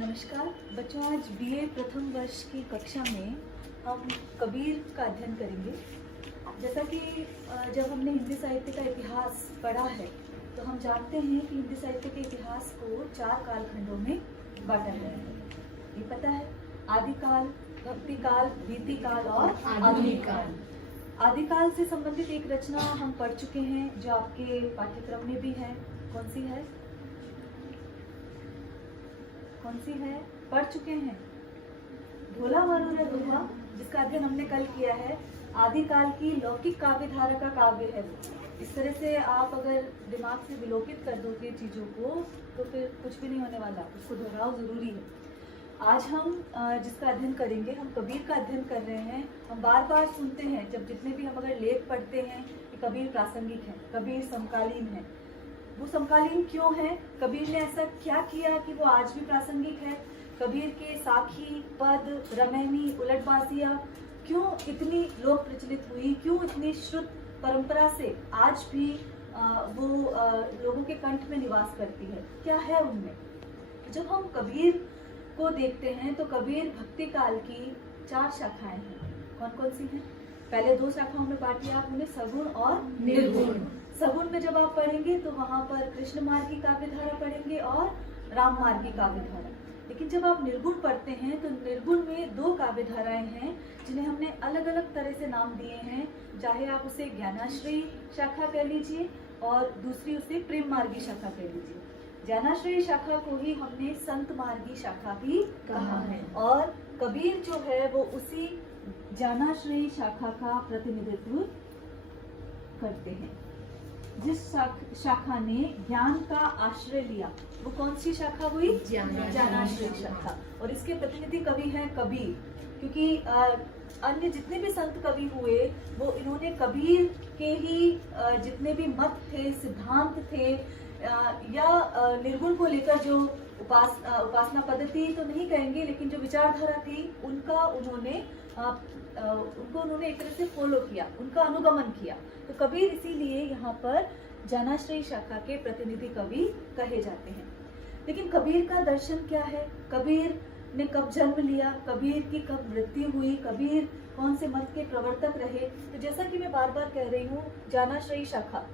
नमस्कार बच्चों, आज बीए प्रथम वर्ष की कक्षा में हम कबीर का अध्ययन करेंगे। जैसा कि जब हमने हिंदी साहित्य का इतिहास पढ़ा है तो हम जानते हैं कि हिंदी साहित्य के इतिहास को 4 कालखंडों में बांटा गया है। ये पता है, आदिकाल, भक्तिकाल, रीतिकाल और आधुनिक काल। आदिकाल से संबंधित एक रचना हम पढ़ चुके हैं जो आपके पाठ्यक्रम में भी है। कौन सी है? पढ़ चुके हैं, ढोला वरुण दोहा, जिसका अध्ययन हमने कल किया है। आदिकाल की लौकिक काव्य धारा का काव्य है। इस तरह से आप अगर दिमाग से विलोकित कर दोगे चीजों को तो फिर कुछ भी नहीं होने वाला, उसको दोहराओ जरूरी है। आज हम जिसका अध्ययन करेंगे, हम कबीर का अध्ययन कर रहे हैं। हम बार बार सुनते हैं, जब जितने भी हम अगर लेख पढ़ते हैं कि कबीर प्रासंगिक है, कबीर समकालीन है। वो समकालीन क्यों है? कबीर ने ऐसा क्या किया कि वो आज भी प्रासंगिक है? कबीर के साखी, पद, रमैनी, उलटबाजियाँ क्यों इतनी लोक प्रचलित हुई? क्यों इतनी श्रुत परंपरा से आज भी वो लोगों के कंठ में निवास करती है? क्या है उनमें? जब हम कबीर को देखते हैं तो कबीर भक्ति काल की 4 शाखाएं हैं। कौन कौन सी हैं? पहले 2 शाखाओं में बांटिए आप उन्हें, सगुण और निर्गुण। सगुण में जब आप पढ़ेंगे तो वहां पर कृष्ण मार्ग की काव्य धारा पढ़ेंगे और राम मार्ग की काव्य धारा। लेकिन जब आप निर्गुण पढ़ते हैं तो निर्गुण में 2 काव्य धाराएं हैं जिन्हें हमने अलग अलग तरह से नाम दिए हैं। चाहे आप उसे ज्ञानाश्रयी शाखा कह लीजिए और दूसरी उसे प्रेम मार्गी शाखा कह लीजिए। ज्ञानाश्रयी शाखा को ही हमने संत मार्गी शाखा भी कहा है और कबीर जो है वो उसी ज्ञानाश्रयी शाखा का प्रतिनिधित्व करते हैं। जिस शाखा ने ज्ञान का आश्रय लिया वो कौन सी शाखा हुई? ज्ञानाश्रयी शाखा। और इसके प्रतिनिधि कवि हैं कबीर, क्योंकि अन्य जितने भी संत कवि हुए वो इन्होंने कबीर के ही जितने भी मत थे, सिद्धांत थे या निर्गुण को लेकर जो उपासना पद्धति तो नहीं कहेंगे, लेकिन जो विचारधारा थी उनको उन्होंने एक तरह से फॉलो किया, उनका अनुगमन किया। तो कबीर इसीलिए यहाँ पर ज्ञानाश्रयी शाखा के प्रतिनिधि कवि कहे जाते हैं। लेकिन कबीर का दर्शन क्या है? कबीर ने कब जन्म लिया? कबीर की कब मृत्यु हुई? कबीर कौन से मत के प्रवर्तक रहे? तो जैसा कि मैं बार बार कह रही हूँ, ज्ञानाश्रयी शाखा,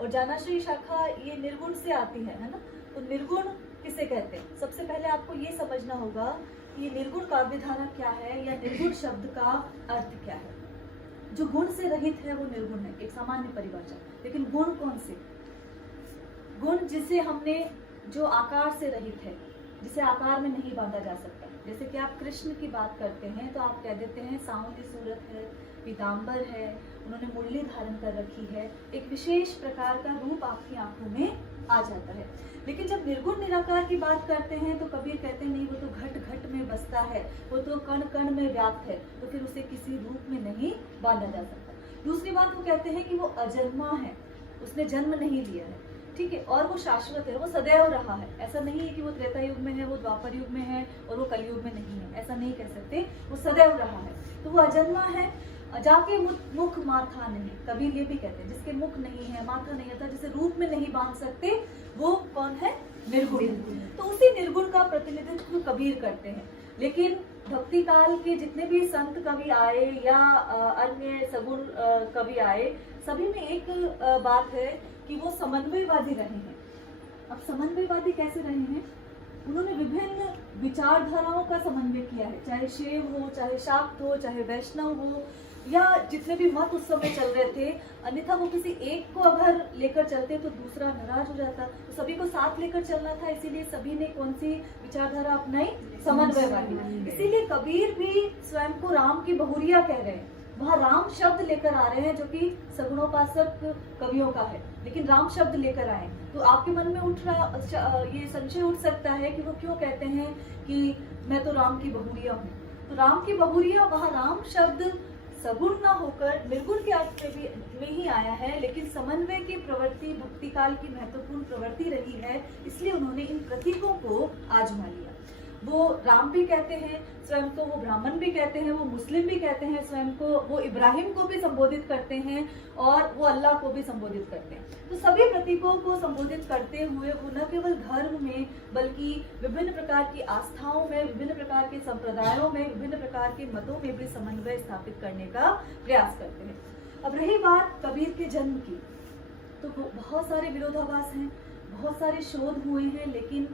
और ज्ञानाश्रयी शाखा ये निर्गुण से आती है ना। तो निर्गुण किसे कहते हैं? सबसे पहले आपको ये समझना होगा कि निर्गुण काव्य धारा क्या है या निर्गुण शब्द का अर्थ क्या है। जो गुण से रहित है वो निर्गुण है, एक सामान्य परिभाषा। लेकिन गुण कौन से? गुण जिसे हमने, जो आकार से रहित है, जिसे आकार में नहीं बांधा जा सकता। जैसे कि आप कृष्ण की बात करते हैं तो आप कह देते हैं सांवली सूरत है, पीताम्बर है, उन्होंने मुरली धारण कर रखी है, एक विशेष प्रकार का रूप आपकी आंखों में आ जाता है। लेकिन जब निर्गुण निराकार की बात करते हैं तो कबीर कहते हैं नहीं, वो तो घट घट में बसता है, वो तो कण कण में व्याप्त है, तो फिर उसे किसी रूप में नहीं बांधा जा सकता। दूसरी बात वो कहते हैं कि वो अजन्मा है, उसने जन्म नहीं लिया है, ठीक है, और वो शाश्वत है, वो सदैव रहा है। ऐसा नहीं है कि वो त्रेता युग में है, वो द्वापर युग में है और वो कलयुग में नहीं है, ऐसा नहीं कह सकते। वो सदैव रहा है, तो वो अजन्मा है। जाके मुख माथा नहीं, कबीर ये भी कहते हैं, जिसके मुख नहीं है, माथा नहीं होता, जिसे रूप में नहीं बांध सकते, वो कौन है? निर्गुण। तो उसी निर्गुण का प्रतिनिधित्व कबीर करते हैं। लेकिन भक्ति काल के जितने भी संत कवि आए या अन्य सगुण कवि आए, सभी में एक बात है कि वो समन्वयवादी रहे हैं। अब समन्वयवादी कैसे रहे हैं? उन्होंने विभिन्न विचारधाराओं का समन्वय किया है, चाहे शैव हो, चाहे शाक्त हो, चाहे वैष्णव हो, या जितने भी मत उस समय चल रहे थे। अन्यथा वो किसी एक को अगर लेकर चलते तो दूसरा नाराज हो जाता, तो सभी को साथ लेकर चलना था। इसीलिए सभी ने कौन सी विचारधारा अपनाई? समन्वयवादी। इसीलिए कबीर भी स्वयं को राम की बहुरिया कह रहे हैं। वहाँ राम शब्द लेकर आ रहे हैं जो कि सगुणोपासक कवियों का है, लेकिन राम शब्द लेकर आए। तो आपके मन में ये संशय उठ सकता है कि वो क्यों कहते हैं कि मैं तो राम की बहुरिया हूँ। तो राम की बहुरिया, वहाँ राम शब्द सगुण न होकर निर्गुण के अर्थ में ही आया है, लेकिन समन्वय की प्रवृत्ति भक्ति काल की महत्वपूर्ण प्रवृत्ति रही है, इसलिए उन्होंने इन प्रतीकों को आजमा लिया। वो राम भी कहते हैं स्वयं को, वो ब्राह्मण भी कहते हैं, वो मुस्लिम भी कहते हैं स्वयं को, वो इब्राहिम को भी संबोधित करते हैं और वो अल्लाह को भी संबोधित करते हैं। तो सभी प्रतीकों को संबोधित करते हुए वो न केवल धर्म में बल्कि विभिन्न प्रकार की आस्थाओं में, विभिन्न प्रकार के संप्रदायों में, विभिन्न प्रकार के मतों में भी समन्वय स्थापित करने का प्रयास करते हैं। अब रही बात कबीर के जन्म की, तो बहुत सारे विरोधाभास हैं, बहुत सारे शोध हुए हैं, लेकिन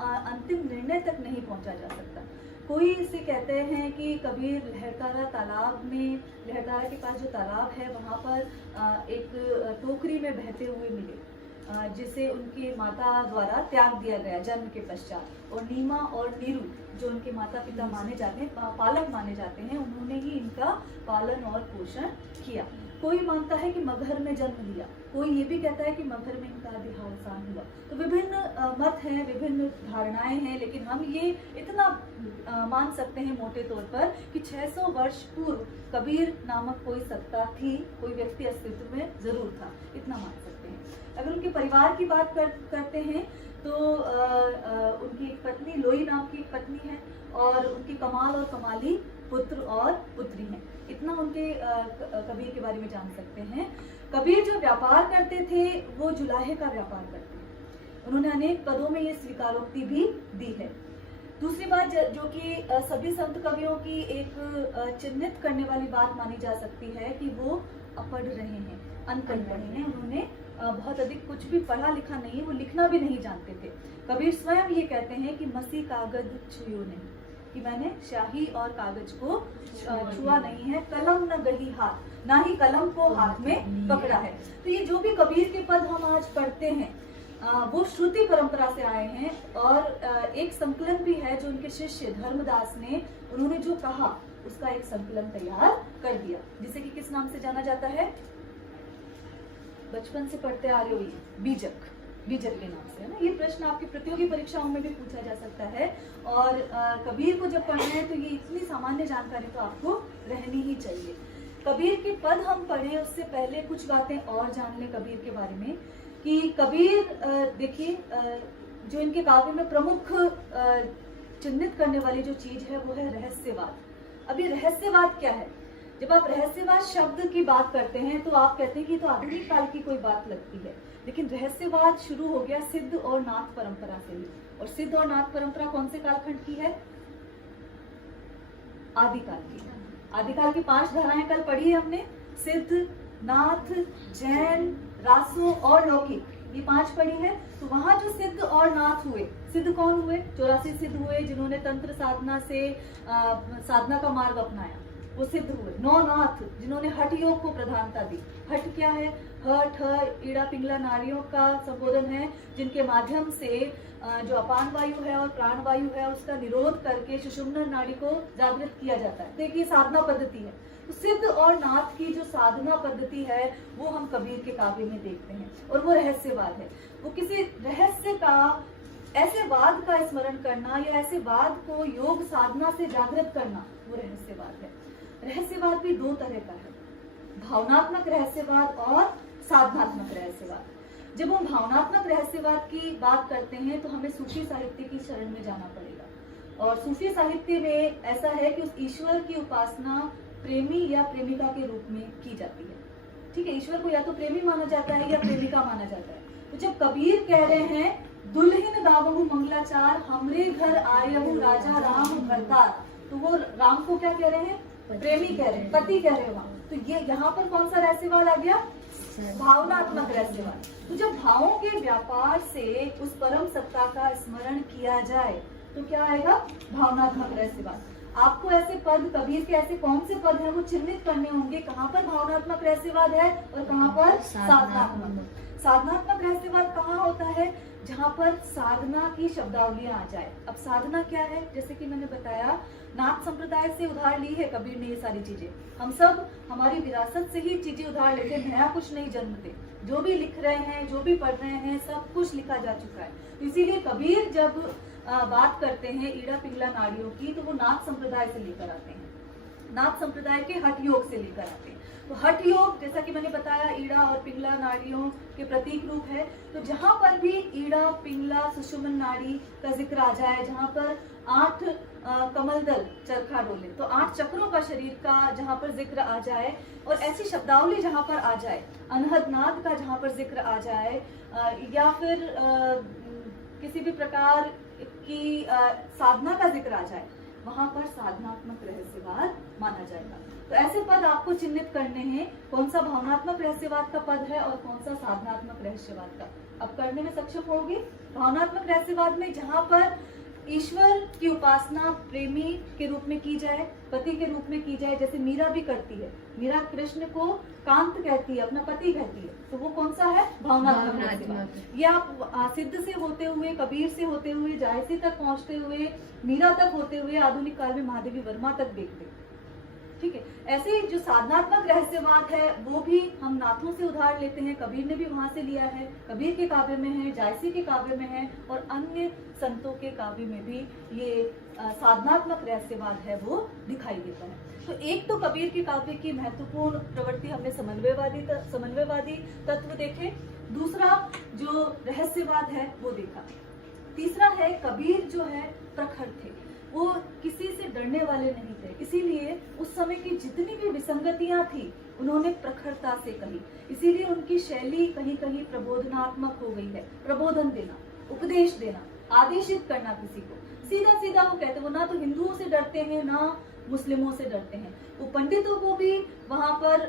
अंतिम निर्णय तक नहीं पहुंचा जा सकता। कोई इसे कहते हैं कि कबीर लहरतारा तालाब में, लहरतारा के पास जो तालाब है वहाँ पर एक टोकरी में बहते हुए मिले, जिसे उनके माता द्वारा त्याग दिया गया जन्म के पश्चात, और नीमा और नीरू जो उनके माता पिता माने जाते हैं, पालक माने जाते हैं, उन्होंने ही इनका पालन और पोषण किया। कोई मानता है कि मगहर में जन्म लिया, कोई ये भी कहता है कि मगहर में इनका देहावसान हुआ। तो विभिन्न मत हैं, विभिन्न धारणाएं हैं, लेकिन हम ये इतना मान सकते हैं मोटे तौर पर कि 600 वर्ष पूर्व कबीर नामक कोई सत्ता थी, कोई व्यक्ति अस्तित्व में जरूर था, इतना मान सकते हैं। अगर उनके परिवार की बात करते हैं तो उनकी एक पत्नी, लोई नाम की एक पत्नी है, और उनकी कमाल और कमाली पुत्र और पुत्री हैं। इतना उनके कबीर के बारे में जान सकते हैं। कबीर जो व्यापार करते थे वो जुलाहे का व्यापार करते थे। उन्होंने अनेक पदों में ये स्वीकारोक्ति भी दी है। दूसरी बात जो कि सभी संत कवियों की एक चिन्हित करने वाली बात मानी जा सकती है कि वो अपढ़ रहे हैं, अनपढ़ रहे हैं। उन्होंने बहुत अधिक कुछ भी पढ़ा लिखा नहीं, वो लिखना भी नहीं जानते थे। कबीर स्वयं ये कहते हैं कि मसी कागज छुयो नहीं, कि मैंने स्याही और कागज को छुआ नहीं है, कलम न गही हाथ, ना ही कलम को हाथ में पकड़ा है। तो ये जो भी कबीर के पद हम आज पढ़ते हैं वो श्रुति परंपरा से आए हैं, और एक संकलन भी है जो उनके शिष्य धर्मदास ने, उन्होंने जो कहा उसका एक संकलन तैयार कर दिया, जिसे कि किस नाम से जाना जाता है, बचपन से पढ़ते आ रहे हो, ये बीजक, बीजक के नाम से, है ना। ये प्रश्न आपकी प्रतियोगी परीक्षाओं में भी पूछा जा सकता है, और कबीर को जब पढ़ना है तो ये इतनी सामान्य जानकारी तो आपको रहनी ही चाहिए। कबीर के पद हम पढ़े उससे पहले कुछ बातें और जान लें कबीर के बारे में, कि कबीर देखिए जो इनके काव्य में प्रमुख चिन्हित करने वाली जो चीज है वो है रहस्यवाद। अभी रहस्यवाद क्या है? जब आप रहस्यवाद शब्द की बात करते हैं तो आप कहते हैं कि तो आधुनिक काल की कोई बात लगती है, लेकिन रहस्यवाद शुरू हो गया सिद्ध और नाथ परंपरा से ही। और सिद्ध और नाथ परंपरा कौन से कालखंड की है? आदिकाल की। आदिकाल की 5 धाराएं कल पढ़ी है हमने, सिद्ध, नाथ, जैन, रासो और लौकिक, ये 5 पढ़ी है। तो वहां जो सिद्ध और नाथ हुए, सिद्ध कौन हुए? 84 सिद्ध हुए जिन्होंने तंत्र साधना से साधना का मार्ग अपनाया, वो सिद्ध हुए। 9 नाथ जिन्होंने हठ योग को प्रधानता दी। हठ क्या है? हठ, ईड़ा पिंगला नाड़ियों का संबोधन है, जिनके माध्यम से जो अपान वायु है और प्राण वायु है उसका निरोध करके सुषुम्ना नाड़ी को जागृत किया जाता है। देखिए साधना पद्धति है। तो सिद्ध और नाथ की जो साधना पद्धति है वो हम कबीर के काव्य में देखते हैं, और वो रहस्यवाद है। वो किसी रहस्य का, ऐसे वाद का स्मरण करना या ऐसे वाद को योग साधना से जागृत करना, वो रहस्यवाद है। रहस्यवाद भी 2 तरह का है, भावनात्मक रहस्यवाद और साधनात्मक रहस्यवाद। जब हम भावनात्मक रहस्यवाद की बात करते हैं तो हमें सूफी साहित्य की शरण में जाना पड़ेगा, और सूफी साहित्य में ऐसा है कि उस ईश्वर की उपासना प्रेमी या प्रेमिका के रूप में की जाती है। ठीक है, ईश्वर को या तो प्रेमी माना जाता है या प्रेमिका माना जाता है। तो जब कबीर कह रहे हैं दुल्हन गावहु मंगलाचार, हमरे घर आयहु राजा राम भरतार, तो वो राम को क्या कह रहे हैं? प्रेमी कह रहे हैं, पति कह रहे हैं वहां। तो ये यहाँ पर कौन सा रहस्यवाद आ गया? भावनात्मक रहस्यवाद। तो जब भावों के व्यापार से उस परम सत्ता का स्मरण किया जाए तो क्या आएगा? भावनात्मक रहस्यवाद। आपको ऐसे पद, कबीर के ऐसे कौन से पद हैं वो चिन्हित करने होंगे, कहाँ पर भावनात्मक रहस्यवाद है और कहाँ पर साधनात्मक। साधनात्मक रहस्यवाद कहाँ होता है? जहाँ पर साधना की शब्दावलियां आ जाए। अब साधना क्या है? जैसे कि मैंने बताया, नाथ संप्रदाय से उधार ली है कबीर ने ये सारी चीजें। हम सब हमारी विरासत से ही चीजें उधार लेते, नया कुछ नहीं जन्मते। जो भी लिख रहे हैं, जो भी पढ़ रहे हैं, सब कुछ लिखा जा चुका है। तो इसीलिए कबीर जब बात करते हैं ईड़ा पिंगला नाड़ियों की, तो वो नाथ संप्रदाय से लेकर आते हैं। नाथ संप्रदाय के हठ योग से लेकर आते हैं। तो हठ योग जैसा कि मैंने बताया ईड़ा और पिंगला नाड़ियों के प्रतीक रूप है। तो जहां पर भी ईड़ा, पिंगला, सुषुम्न नाड़ी का जिक्र आ जाए, जहां पर 8 कमल दल चरखा डोले, तो 8 चक्रों का शरीर का जहां पर जिक्र आ जाए, और ऐसी शब्दावली जहां पर आ जाए, अनहद नाद का जहां पर जिक्र आ जाए, या फिर किसी भी प्रकार की साधना का जिक्र आ जाए, वहां पर साधनात्मक रहस्यवाद माना जाएगा। तो ऐसे पद आपको चिन्हित करने हैं, कौन सा भावनात्मक रहस्यवाद का पद है और कौन सा साधनात्मक रहस्यवाद का। अब करने में सक्षम होगी। भावनात्मक रहस्यवाद में जहां पर ईश्वर की उपासना प्रेमी के रूप में की जाए, पति के रूप में की जाए, जैसे मीरा भी करती है। मीरा कृष्ण को कांत कहती है, अपना पति कहती है, तो वो कौन सा है, भावनात्मक रहस्यवाद। ये आप सिद्ध से होते हुए, कबीर से होते हुए, जायसी तक पहुंचते हुए, मीरा तक होते हुए, आधुनिक काल में महादेवी वर्मा तक देखते। ठीक है, ऐसे जो साधनात्मक रहस्यवाद है वो भी हम नाथों से उधार लेते हैं, कबीर ने भी वहां से लिया है, कबीर के काव्य में है, जायसी के काव्य में है, और अन्य संतों के काव्य में भी ये साधनात्मक रहस्यवाद है वो दिखाई देता है। तो एक तो कबीर के काव्य की महत्वपूर्ण प्रवृत्ति हमने समन्वयवादी तत्व देखे, दूसरा जो रहस्यवाद है वो देखा, तीसरा है कबीर जो है प्रखर थे, वो किसी से डरने वाले नहीं थे, इसीलिए उस समय की जितनी भी विसंगतियां थी उन्होंने प्रखरता से कही, इसीलिए उनकी शैली कहीं कहीं प्रबोधनात्मक हो गई है। प्रबोधन देना, उपदेश देना, आदेशित करना किसी को, सीधा सीधा वो कहते, वो ना तो हिंदुओं से डरते हैं ना मुस्लिमों से डरते हैं। वो पंडितों को भी वहां पर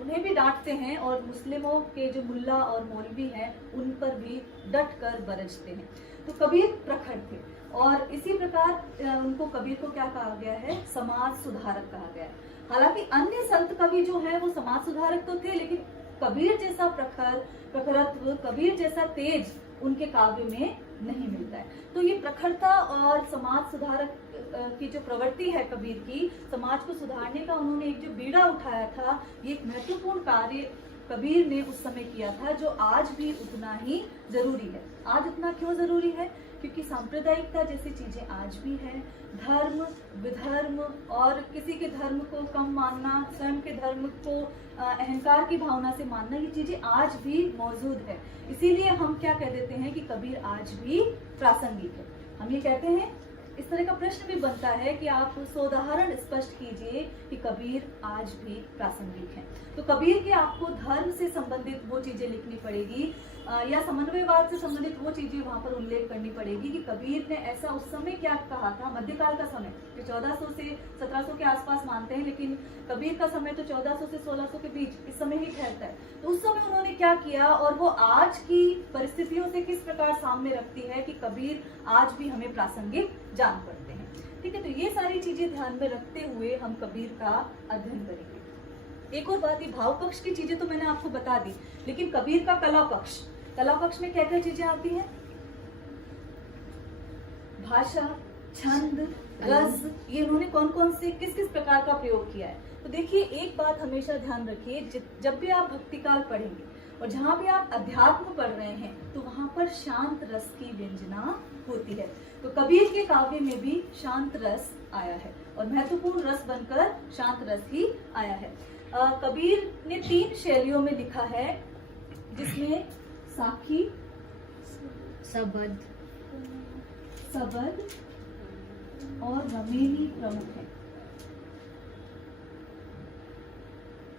उन्हें भी डांटते हैं, और मुस्लिमों के जो मुल्ला और मौलवी हैं उन पर भी डट कर बरसते हैं। तो कबीर प्रखर थे, और इसी प्रकार उनको कबीर को क्या कहा गया है, समाज सुधारक कहा गया है। हालांकि अन्य संत कवि जो है वो समाज सुधारक तो थे, लेकिन कबीर जैसा प्रखरत्व, कबीर जैसा तेज उनके काव्य में नहीं मिलता है। तो ये प्रखरता और समाज सुधारक की जो प्रवृत्ति है कबीर की, समाज को सुधारने का उन्होंने एक जो बीड़ा उठाया था, ये एक महत्वपूर्ण कार्य कबीर ने उस समय किया था, जो आज भी उतना ही जरूरी है। आज उतना क्यों जरूरी है, क्योंकि सांप्रदायिकता जैसी चीजें आज भी है, धर्म विधर्म और किसी के धर्म को कम मानना, स्वयं के धर्म को अहंकार की भावना से मानना, ये चीजें आज भी मौजूद है। इसीलिए हम क्या कह देते हैं कि कबीर आज भी प्रासंगिक है। हम ये कहते हैं, इस तरह का प्रश्न भी बनता है कि आप सोदाहरण स्पष्ट कीजिए कि कबीर आज भी प्रासंगिक है। तो कबीर के आपको धर्म से संबंधित वो चीजें लिखनी पड़ेगी, या समन्वयवाद से संबंधित वो चीजें वहां पर उल्लेख करनी पड़ेगी कि कबीर ने ऐसा उस समय क्या कहा था, मध्यकाल का समय जो 1400 से 1700 के आसपास मानते हैं, लेकिन कबीर का समय तो 1400 से 1600 के बीच इस समय ही ठहरता है। तो उस समय उन्होंने क्या किया, और वो आज की परिस्थितियों से किस प्रकार सामने रखती है कि कबीर आज भी हमें प्रासंगिक जान पड़ते हैं। ठीक है, तो ये सारी चीजें ध्यान में रखते हुए हम कबीर का अध्ययन करेंगे। एक और बात, ये भाव पक्ष की चीजें तो मैंने आपको बता दी, लेकिन कबीर का कला पक्ष में क्या क्या चीजें आती हैं, भाषा, छंद, रस, ये उन्होंने कौन कौन से किस किस प्रकार का प्रयोग किया है। तो देखिए, एक बात हमेशा ध्यान रखिए, जब भी आप भक्तिकाल पढ़ेंगे और जहाँ भी आप अध्यात्म पढ़ रहे हैं, तो वहां पर शांत रस की व्यंजना होती है। तो कबीर के काव्य में भी शांत रस आया है, और महत्वपूर्ण रस बनकर शांत रस ही आया है। कबीर ने 3 शैलियों में लिखा है, जिसमें साखी, सबद और रमेनी प्रमुख है।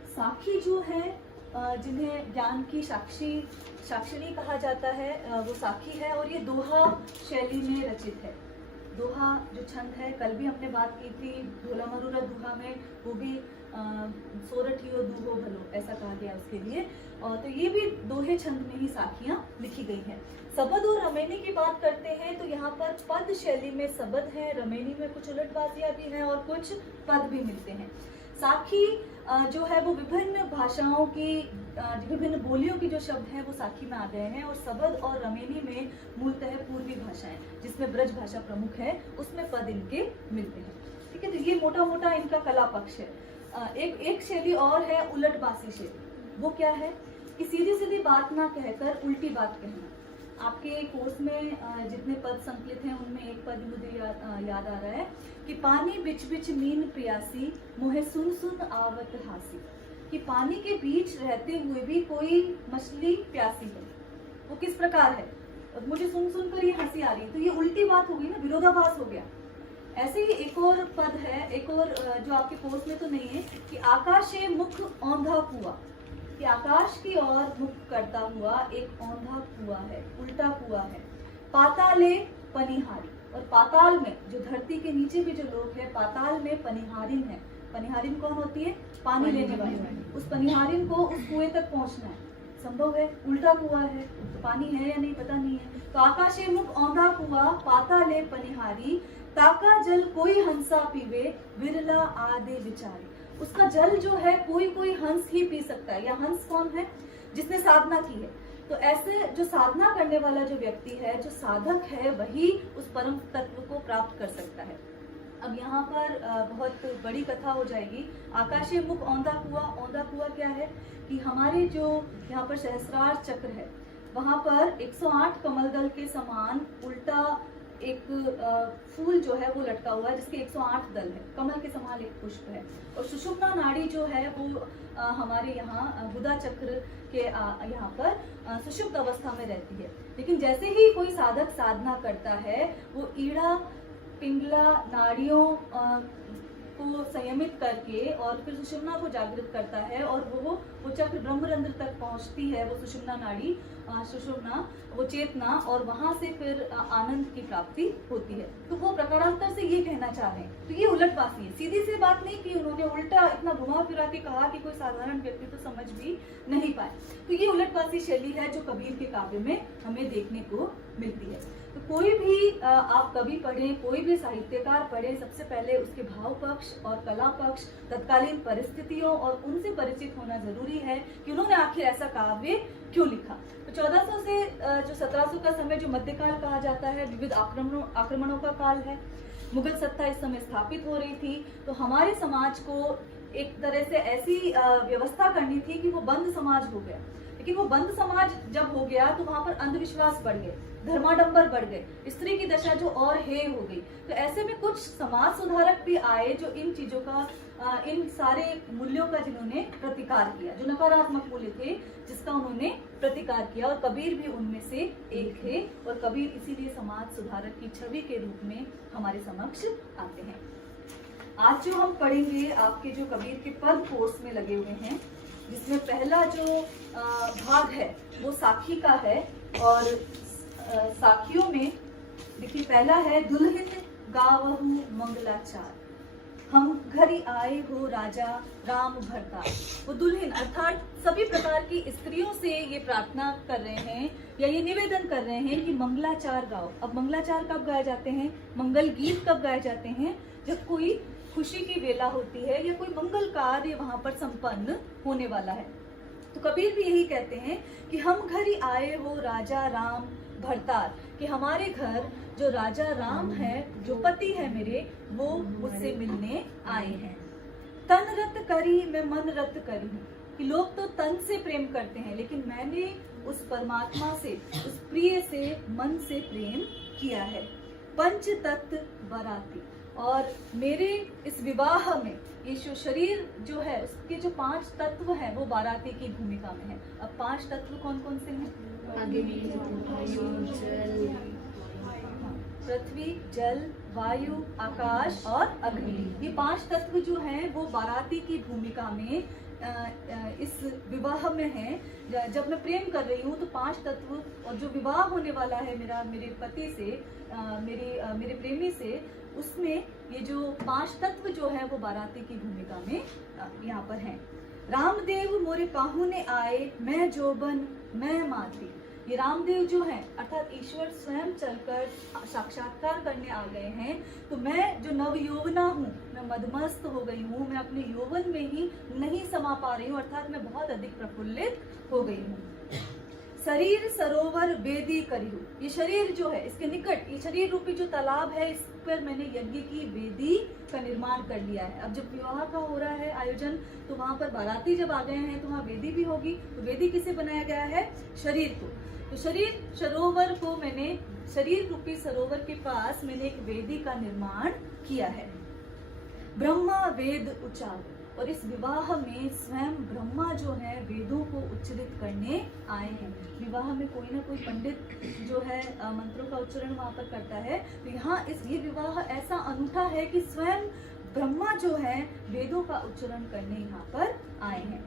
साखी जो है, जिन्हें ज्ञान की साक्षिणी कहा जाता है, वो साखी है, और ये दोहा शैली में रचित है। दोहा जो छंद है, कल भी हमने बात की थी, ढोला मरूरा दोहा में, वो भी सोरठियो दूहो भलो ऐसा कहा गया उसके लिए। और तो ये भी दोहे छंद में ही साखियां लिखी गई हैं। सबद और रमेनी की बात करते हैं, तो यहाँ पर पद शैली में सबद है, रमेनी में कुछ उलटबाजियां भी हैं और कुछ पद भी मिलते हैं। साखी जो है वो विभिन्न भाषाओं की, विभिन्न बोलियों की जो शब्द हैं वो साखी में आ गए हैं, और सबद और रमेनी में मूलतः पूर्वी भाषाएं, जिसमें ब्रज भाषा प्रमुख है, उसमें पद इनके मिलते हैं। ठीक है, तो ये मोटा मोटा इनका कला पक्ष है। एक शैली और है उलटबासी शैली। वो क्या है कि सीधी सीधी बात ना कहकर उल्टी बात कहना। आपके कोर्स में जितने पद संकलित हैं उनमें एक पद मुझे याद आ रहा है कि पानी बिच बिच मीन प्यासी मोहे सुन सुन आवत हासी, कि पानी के बीच रहते हुए भी कोई मछली प्यासी है। वो किस प्रकार है? और मुझे सुन सुन कर ये हंसी आ रही है, तो ये उल्टी बात हो गई ना, विरोधाभास हो गया। ऐसे ही एक और पद है, एक और जो आपके कोर्स में तो नहीं है, कि आकाशे मुख औंधा कुआ, कि आकाश की ओर मुख करता हुआ एक औंधा कुआ है, उल्टा कुआ है। पाताले पनिहारी, और पाताल में जो धरती के नीचे भी जो लोग हैं, पाताल में पनिहारिन है। पनिहारिन कौन होती है? पानी लेने वाली। उस पनिहारिन को उस कुएं तक पहुंचना है, संभव है? उल्टा कुआ है तो पानी है या नहीं पता नहीं है। तो आकाशे मुख औंधा कुआ, पाताले पनिहारी, ताका जल कोई हंसा पीवे, विरला आदे विचारे। उसका जल जो है कोई कोई हंस ही पी सकता है, या हंस कौन है? जिसने साधना की है। तो ऐसे जो साधना करने वाला जो व्यक्ति है, जो साधक है, वही उस परम तत्व को प्राप्त कर सकता है। अब यहाँ पर बहुत बड़ी कथा हो जाएगी। आकाशीय मुख औंधा कुआ, औंधा कुआ क्या है कि हमारे जो यहाँ पर सहस्रार चक्र है, वहां पर 108 कमल दल के समान उल्टा एक फूल जो है वो लटका हुआ है, जिसके 108 दल है, कमल के समान एक पुष्प है। और सुषुम्ना नाड़ी जो है वो हमारे यहाँ गुदा चक्र के यहाँ पर सुषुप्त अवस्था में रहती है। लेकिन जैसे ही कोई साधक साधना करता है, वो ईड़ा पिंगला नाड़ियों को संयमित करके और फिर सुषुम्ना को जागृत करता है, और वो चक्र ब्रह्मरंध्र तक पहुंचती है, वो सुषुम्ना नाड़ी, सुषुम्ना, वो चेतना, और वहां से फिर आनंद की प्राप्ति होती है। तो वो प्रकारांतर से ये कहना चाह रहे हैं। तो ये उलटबासी है, सीधी सी बात नहीं कि उन्होंने उल्टा इतना घुमा फिरा के कहा कि कोई साधारण व्यक्ति तो समझ भी नहीं पाए। तो ये उलटबासी शैली है जो कबीर के काव्य में हमें देखने को मिलती है। तो कोई भी आप कवि पढ़ें, कोई भी साहित्यकार पढ़ें, सबसे पहले उसके भाव पक्ष और कला पक्ष, तत्कालीन परिस्थितियों और उनसे परिचित होना जरूरी है कि उन्होंने आखिर ऐसा काव्य क्यों लिखा। तो 1400 से जो 1700 का समय जो मध्यकाल कहा जाता है, विविध आक्रमणों का काल है। मुगल सत्ता इस समय स्थापित हो रही थी, तो हमारे समाज को एक तरह से ऐसी व्यवस्था करनी थी कि वो बंद समाज हो गया। लेकिन वो बंद समाज जब हो गया तो वहां पर अंधविश्वास बढ़ गए, धर्माडंबर बढ़ गए, स्त्री की दशा जो और हे हो गई। तो ऐसे में कुछ समाज सुधारक भी आए जो इन चीजों का, इन सारे मूल्यों का जिन्होंने प्रतिकार किया, जो नकारात्मक मूल्य थे जिसका उन्होंने प्रतिकार किया, और कबीर भी उनमें से एक थे। और कबीर इसीलिए समाज सुधारक की छवि के रूप में हमारे समक्ष आते हैं। आज जो हम पढ़ेंगे आपके जो कबीर के पद कोर्स में लगे हुए हैं, जिसमें पहला जो भाग है वो साखी का है। और साखियों में देखिए पहला है, दुल्हन गावहु मंगलाचार, हम घरी आए हो राजा राम भरता। वो दुल्हन अर्थात सभी प्रकार की स्त्रियों से ये प्रार्थना कर रहे हैं या ये निवेदन कर रहे हैं कि मंगलाचार गाओ। अब मंगलाचार कब गाए जाते हैं? मंगल गीत कब गाए जाते हैं? जब कोई खुशी की वेला होती है या कोई मंगल कार्य वहां पर संपन्न होने वाला है। तो कबीर भी यही कहते हैं कि हम घर ही आए हो राजा राम भरतार, कि हमारे घर जो राजा राम है, जो पति है मेरे, वो मुझसे मिलने आए हैं। तन रत करी मैं मन रत करी हूँ, कि लोग तो तन से प्रेम करते हैं, लेकिन मैंने उस परमात्मा से, उस प्रिय से, मन से प्रेम किया है। पंच तत्व बराती, और मेरे इस विवाह में ये जो शरीर जो है उसके जो 5 तत्व हैं वो बाराती की भूमिका में है। अब 5 तत्व कौन कौन से हैं? पृथ्वी, जल, वायु, आकाश और अग्नि। ये 5 तत्व जो हैं वो बाराती की भूमिका में इस विवाह में है। जब मैं प्रेम कर रही हूँ तो 5 तत्व, और जो विवाह होने वाला है मेरा मेरे पति से, मेरे प्रेमी से, उसमें ये जो 5 तत्व जो है वो बाराती की भूमिका में यहाँ पर हैं। रामदेव मोरे पाहुने आए, मैं जोबन मैं माती। ये रामदेव जो हैं अर्थात ईश्वर स्वयं चलकर साक्षात्कार करने आ गए हैं। तो मैं जो नव यौवना हूँ, मैं मदमस्त हो गई हूँ, मैं अपने यौवन में ही नहीं समा पा रही हूँ, अर्थात मैं बहुत अधिक प्रफुल्लित हो गई हूँ। शरीर सरोवर वेदी करी हूँ, ये शरीर जो है इसके निकट, ये शरीर रूपी जो तालाब है, इस पर मैंने यज्ञ की वेदी का निर्माण कर लिया है। अब जब विवाह का हो रहा है आयोजन, तो वहां पर बाराती जब आ गए हैं तो वहाँ वेदी भी होगी। तो वेदी किसे बनाया गया है? शरीर को। तो शरीर रूपी सरोवर के पास मैंने एक वेदी का निर्माण किया है। ब्रह्मा वेद उच्चार, और इस विवाह में स्वयं ब्रह्मा जो है वेदों को उच्चरित करने आए हैं। विवाह में कोई ना कोई पंडित जो है मंत्रों का उच्चारण वहां पर करता है। तो यहाँ ये विवाह ऐसा अनूठा है कि स्वयं ब्रह्मा जो है वेदों का उच्चारण करने यहाँ पर आए हैं।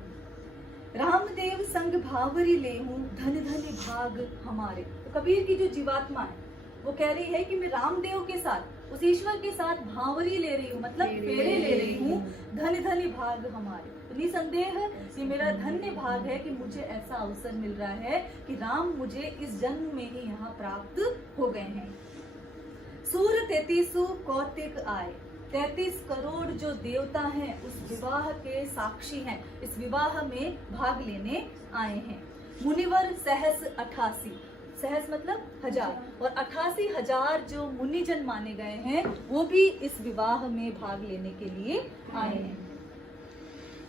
रामदेव संग भावरी लेहूं, धन धन भाग हमारे। तो कबीर की जो जीवात्मा है वो कह रही है कि मैं रामदेव के साथ, उस ईश्वर के साथ भावरी ले रही हूँ, मतलब फेरे ले रही हूँ, धन धन भाग हमारे। तो निसंदेह ये मेरा धन्य भाग है कि मुझे ऐसा अवसर मिल रहा है कि राम मुझे इस जन्म में ही यहाँ प्राप्त हो गए हैं। सूर 33 कौतिक आए, 33 करोड़ जो देवता हैं उस विवाह के साक्षी हैं, इस विवाह में भाग लेने आए हैं। मुनिवर सहस 88, सहस मतलब 1000, और 88,000 जो मुनिजन माने गए हैं वो भी इस विवाह में भाग लेने के लिए आए हैं।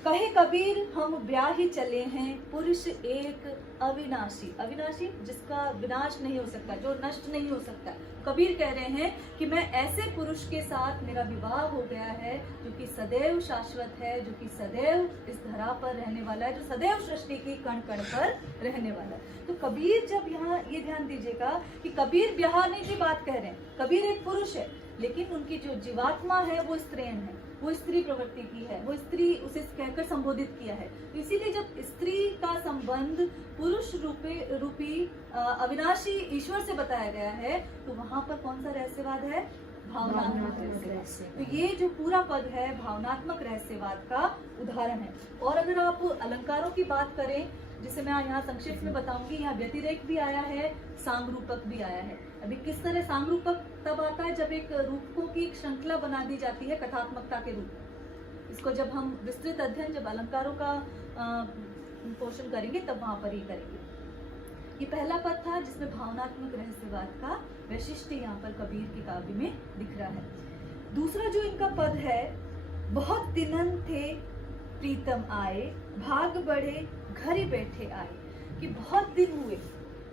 कहे कबीर हम ब्याही चले हैं, पुरुष एक अविनाशी। अविनाशी जिसका विनाश नहीं हो सकता, जो नष्ट नहीं हो सकता। कबीर कह रहे हैं कि मैं ऐसे पुरुष के साथ मेरा विवाह हो गया है जो कि सदैव शाश्वत है, जो कि सदैव इस धरा पर रहने वाला है, जो सदैव सृष्टि की कण कण पर रहने वाला है। तो कबीर जब यहाँ ये ध्यान दीजिएगा कि कबीर ब्याहने की बात कह रहे हैं। कबीर एक पुरुष है लेकिन उनकी जो जीवात्मा है वो स्त्रीण है, वो स्त्री प्रवृत्ति की है, वो स्त्री उसे कहकर संबोधित किया है। तो इसीलिए जब स्त्री का संबंध पुरुष रूपी अविनाशी ईश्वर से बताया गया है तो वहां पर कौन सा रहस्यवाद है? भावनात्मक रहस्यवाद। तो ये जो पूरा पद है भावनात्मक रहस्यवाद का उदाहरण है। और अगर आप अलंकारों की बात करें, जिसे मैं यहाँ संक्षिप्त में बताऊंगी, यहाँ व्यतिरेक भी आया है, सांगरूपक भी आया है। अभी किस तरह सांगरूपक तब आता है जब एक रूपकों की एक श्रृंखला बना दी जाती है कथात्मकता के रूप में। इसको जब हम विस्तृत अध्ययन, जब अलंकारों का पोषण करेंगे तब वहां पर ही करेंगे। ये पहला पद था जिसमें भावनात्मक रहस्यवाद का वैशिष्ट्य यहाँ पर कबीर की काव्य में दिख रहा है। दूसरा जो इनका पद है, बहुत दिनन थे प्रीतम आए, भाग बढ़े घर ही बैठे आए, कि बहुत दिन हुए,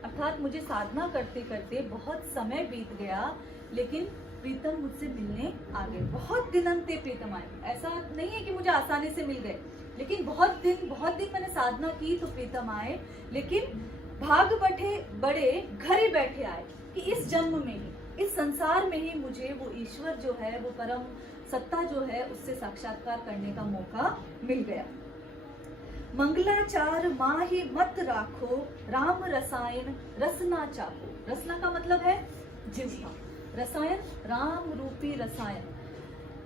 अर्थात मुझे साधना करते करते बहुत समय बीत गया लेकिन प्रीतम मुझसे मिलने आ गए। बहुत दिनन थे प्रीतम आए, ऐसा नहीं है कि मुझे आसानी से मिल गए, लेकिन बहुत दिन मैंने साधना की तो प्रीतम आए। लेकिन भाग बड़े घर ही बैठे आए, कि इस जन्म में ही, इस संसार में ही मुझे वो ईश्वर जो है, वो परम सत्ता जो है, उससे साक्षात्कार करने का मौका मिल गया। मंगलाचार माही मत राखो, राम रसायन रसना चाहो। रसना का मतलब है जिह्वा, रसायन राम रूपी रसायन।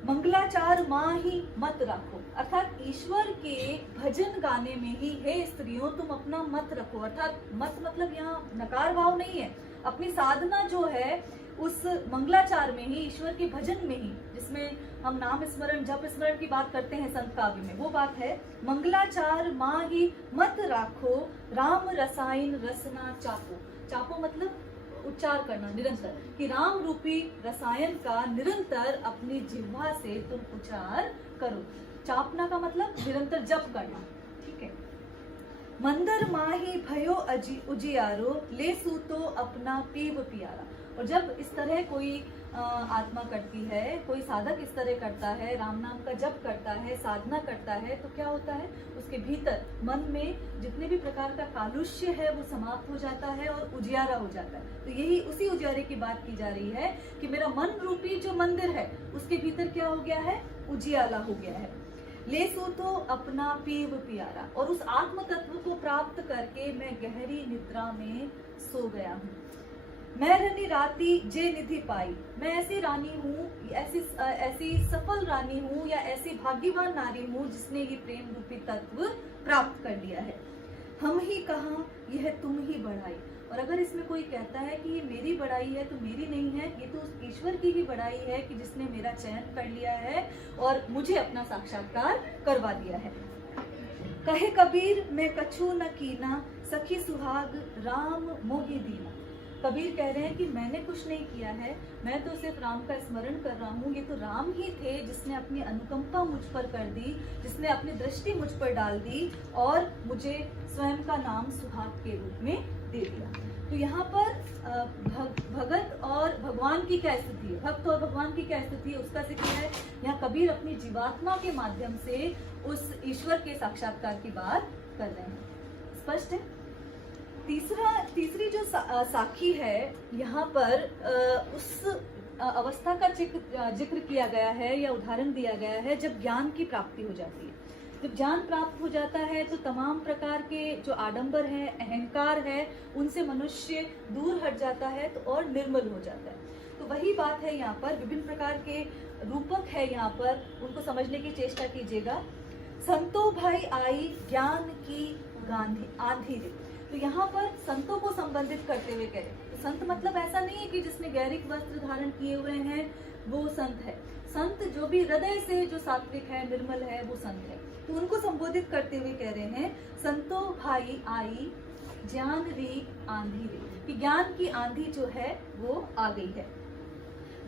मंगलाचार माही मत राखो, अर्थात ईश्वर के भजन गाने में ही हे स्त्रियों तुम अपना मत रखो। अर्थात मत मतलब यहाँ नकार भाव नहीं है, अपनी साधना जो है उस मंगलाचार में ही, ईश्वर के भजन में ही, जिसमें हम नाम स्मरण जप स्मरण की बात करते हैं संत काव्य में, वो बात है मंगलाचार माही मत राखो, राम रसायन रसना चापो। चापो मतलब उच्चार करना निरंतर, कि राम रूपी रसायन का निरंतर अपनी जिह्वा से तुम उच्चार करो। चापना का मतलब निरंतर जप करना, ठीक है। मंदर माही भयो उजियारो, ले सूतो अपना पीव पियारा। और जब इस तरह कोई आत्मा करती है, कोई साधक इस तरह करता है, राम नाम का जप करता है, साधना करता है, तो क्या होता है, उसके भीतर मन में जितने भी प्रकार का कालुष्य है वो समाप्त हो जाता है और उजियारा हो जाता है। तो यही उसी उजियारे की बात की जा रही है कि मेरा मन रूपी जो मंदिर है उसके भीतर क्या हो गया है, उजियाला हो गया है। ले सो तो अपना पीव पियारा, और उस आत्म तत्व को प्राप्त करके मैं गहरी निद्रा में सो गया हूँ। मैं रनी राती जे निधि पाई, मैं ऐसी रानी हूँ, ऐसी सफल रानी हूँ या ऐसी भाग्यवान नारी हूँ जिसने ये प्रेम रूपी तत्व प्राप्त कर लिया है। हम ही कहाँ यह तुम ही बढ़ाई, और अगर इसमें कोई कहता है कि ये मेरी बड़ाई है तो मेरी नहीं है, ये तो उस ईश्वर की ही बड़ाई है कि जिसने मेरा चयन कर लिया है और मुझे अपना साक्षात्कार करवा दिया है। कहे कबीर मैं कछु न कीना, सखी सुहाग राम मोहि दीना। कबीर कह रहे हैं कि मैंने कुछ नहीं किया है, मैं तो सिर्फ राम का स्मरण कर रहा हूँ। ये तो राम ही थे जिसने अपनी अनुकंपा मुझ पर कर दी, जिसने अपनी दृष्टि मुझ पर डाल दी और मुझे स्वयं का नाम सुहाग के रूप में दे दिया। तो यहाँ पर भगत और भगवान की क्या स्थिति है, भक्त और भगवान की क्या स्थिति है, उसका जिक्र है। यहाँ कबीर अपनी जीवात्मा के माध्यम से उस ईश्वर के साक्षात्कार की बात कर रहे हैं। स्पष्ट है। तीसरी जो साखी है, यहाँ पर उस अवस्था का जिक्र किया गया है या उदाहरण दिया गया है जब ज्ञान की प्राप्ति हो जाती है। जब ज्ञान प्राप्त हो जाता है तो तमाम प्रकार के जो आडंबर है, अहंकार है, उनसे मनुष्य दूर हट जाता है तो और निर्मल हो जाता है। तो वही बात है यहाँ पर, विभिन्न प्रकार के रूपक है यहाँ पर, उनको समझने की चेष्टा कीजिएगा। संतो भाई आई ज्ञान की आंधी रे। तो यहाँ पर संतों को संबंधित करते हुए कह रहे, तो संत मतलब ऐसा नहीं है कि जिसने गैरिक वस्त्र धारण किए हुए हैं वो संत है। संत जो भी हृदय से जो सात्विक है, निर्मल है, वो संत है। तो उनको संबोधित करते हुए कह रहे हैं, संतो भाई आई ज्ञान री आंधी रे, कि ज्ञान की आंधी जो है वो आ गई है।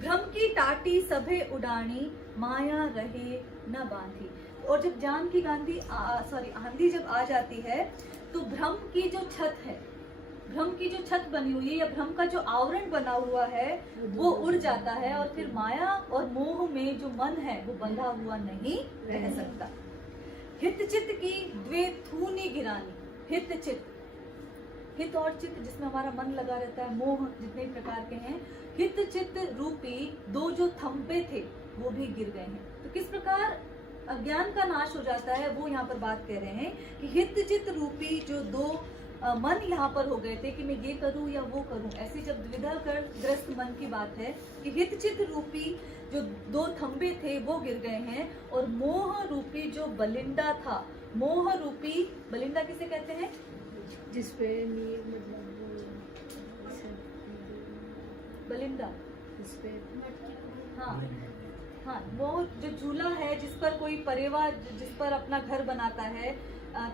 भ्रम की टाटी सभे उड़ानी माया रहे न बांधी। और जब ज्ञान की आंधी जब आ जाती है तो भ्रम की जो छत है, भ्रम की जो छत बनी हुई है या भ्रम का जो आवरण बना हुआ है वो उड़ जाता है और फिर माया और मोह में जो मन है वो बंधा हुआ नहीं रह सकता। हित चित्त की द्वे थूनी गिरानी। हित चित्त, हित और चित्त जिसमें हमारा मन लगा रहता है, मोह जितने प्रकार के हैं, हित चित्त रूपी दो जो थंबे थे वो भी गिर गए हैं। तो किस प्रकार अज्ञान का नाश हो जाता है वो यहाँ पर बात कह रहे हैं कि हित चित्त रूपी जो दो मन यहाँ पर हो गए थे कि मैं ये करूं या वो करूं, ऐसी जब द्विधा ग्रस्त मन की बात है कि हित चित्त रूपी जो दो थंबे थे वो गिर गए हैं और मोह रूपी जो बलिंडा था, मोह रूपी बलिंडा किसे कहते हैं, जिसपे बलिंडा, जिसपे हाँ हाँ, वो जो झूला है जिस पर कोई परेवा जिस पर अपना घर बनाता है,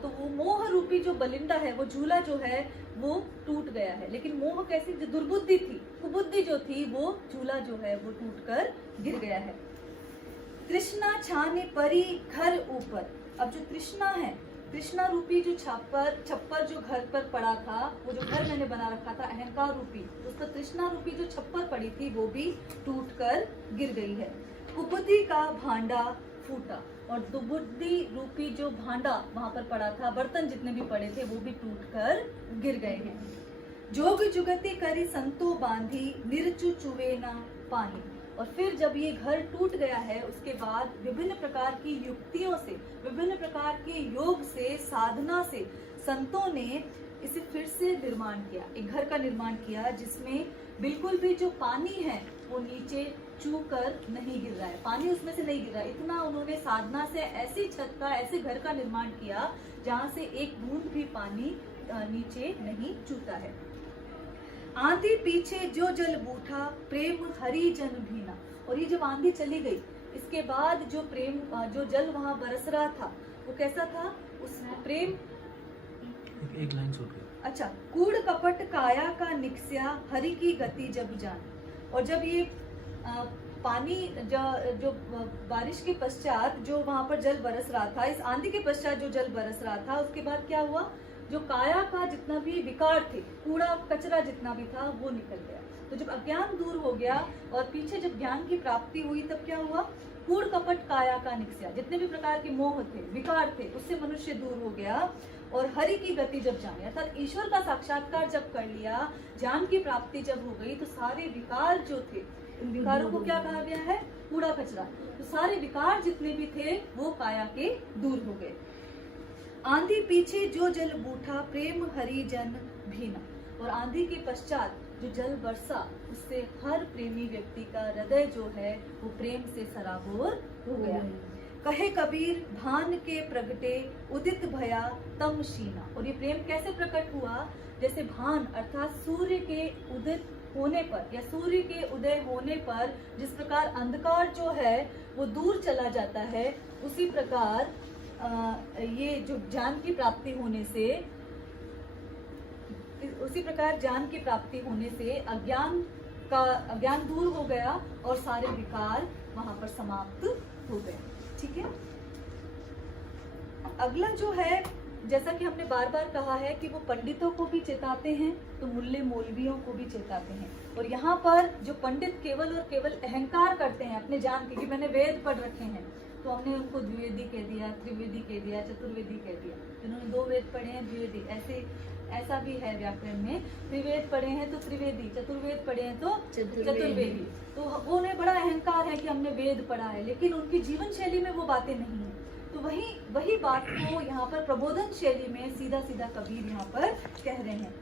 तो वो मोह रूपी जो बलिंदा है, वो झूला जो है वो टूट गया है। लेकिन मोह कैसी, जो दुर्बुद्धि थी, कुबुद्धि जो थी, वो झूला जो है वो टूटकर गिर गया है। तृष्णा छाने परी घर ऊपर। अब जो तृष्णा है, तृष्णा रूपी जो छप्पर जो घर पर पड़ा था, वो जो घर मैंने बना रखा था अहंकार रूपी, उस पर तृष्णा रूपी जो छप्पर पड़ी थी वो भी टूटकर गिर गई है। कुबुद्धि का भांडा फूटा, और दुबुद्धि रूपी जो भांडा वहां पर पड़ा था, बर्तन जितने भी पड़े थे वो भी टूटकर गिर गए हैं। जोग जुगति करी संतो बांधी निर्चु चुवे ना पानी। और फिर जब ये घर टूट गया है उसके बाद विभिन्न प्रकार की युक्तियों से, विभिन्न प्रकार के योग से, साधना से संतों ने इसे फिर से निर्माण किया, एक घर का निर्माण किया जिसमें बिल्कुल भी जो पानी है वो नीचे चू कर नहीं गिर रहा है, पानी उसमें से नहीं गिर रहा है। इतना उन्होंने साधना से ऐसी छत का, ऐसे घर का निर्माण किया जहाँ से एक बूंद भी पानी नीचे नहीं चूता है। आंधी पीछे जो जल बूठा प्रेम हरि जन भीना। और ये जब आंधी चली गई इसके बाद जो प्रेम, जो जल वहां बरस रहा था वो कैसा था, उस प्रेम, एक लाइन छूट गई। अच्छा, कूड़ कपट काया का निक्स्या हरि की गति जब जान। और जब ये पानी जो बारिश के पश्चात जो वहां पर जल बरस रहा था, इस आंधी के पश्चात जो जल बरस रहा था, उसके बाद क्या हुआ, जो काया का जितना भी विकार थे, कूड़ा कचरा जितना भी था वो निकल गया। तो जब अज्ञान दूर हो गया और पीछे जब ज्ञान की प्राप्ति हुई तब क्या हुआ, कूड़ कपट काया का निक्स्या, जितने भी प्रकार के मोह थे, विकार थे, उससे मनुष्य दूर हो गया और हरि की गति जब जाने, अर्थात ईश्वर का साक्षात्कार जब कर लिया, ज्ञान की प्राप्ति जब हो गई, तो सारे विकार जो थे, इन विकारों को क्या कहा गया है, कूड़ा कचरा। तो सारे विकार जितने भी थे वो काया के दूर हो गए। आंधी पीछे जो जल बूठा प्रेम हरि जन भीना। और आंधी के पश्चात जो जल बरसा उससे हर प्रेमी व्यक्ति का हृदय जो है वो प्रेम से सराबोर हो गया। कहे कबीर भान के प्रगटे उदित भया तम शीना। और ये प्रेम कैसे प्रकट हुआ, जैसे भान अर्थात सूर्य के उदित होने पर या सूर्य के उदय होने पर जिस प्रकार अंधकार जो है वो दूर चला जाता है, उसी प्रकार ये जो ज्ञान की प्राप्ति होने से, उसी प्रकार ज्ञान की प्राप्ति होने से अज्ञान दूर हो गया और सारे विकार वहां पर समाप्त हो गए। ठीक है, अगला जो है जैसा कि हमने बार बार कहा है कि वो पंडितों को भी चेताते हैं तो मुल्ले मौलवियों को भी चेताते हैं। और यहाँ पर जो पंडित केवल और केवल अहंकार करते हैं अपने जान के कि मैंने वेद पढ़ रखे हैं, तो हमने उनको द्विवेदी कह दिया, त्रिवेदी कह दिया, चतुर्वेदी कह दिया। जिन्होंने 2 वेद पढ़े हैं द्विवेदी, ऐसा भी है व्याकरण में, त्रिवेद पढ़े हैं तो त्रिवेदी, चतुर्वेद पढ़े हैं तो चतुर्वेदी। तो वो उन्हें बड़ा अहंकार है कि हमने वेद पढ़ा है, लेकिन उनकी जीवन शैली में वो बातें नहीं है। तो वही बात को यहाँ पर प्रबोधन शैली में सीधा सीधा कबीर यहाँ पर कह रहे हैं।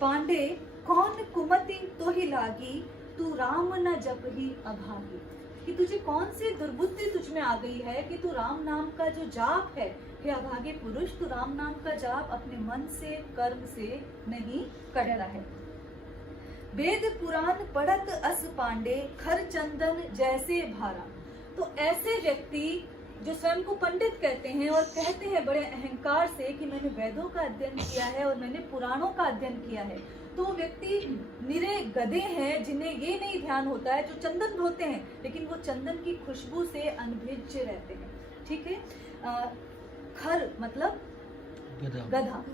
पांडे कौन कुमति तो ही लागी, तू राम न जप ही अभागी। कि तुझे कौन सी दुर्बुद्धि तुझ में आ गई है कि तू राम नाम का जो जाप है, हे अभागे पुरुष, तू राम नाम का जाप अपने मन से कर्म से नहीं कर रहा है। वेद पुराण पढ़त अस पांडे, खर चंदन जैसे भारा। तो ऐसे व्यक्ति जो स्वयं को पंडित कहते हैं और कहते हैं बड़े अहंकार से कि मैंने वेदों का अध्ययन किया है और मैंने पुराणों का अध्ययन किया है, तो वो व्यक्ति निरे गधे हैं जिन्हें ये नहीं ध्यान होता है, जो चंदन ढोते हैं लेकिन वो चंदन की खुशबू से अनभिज्ज रहते हैं। ठीक है। खर मतलब गधा।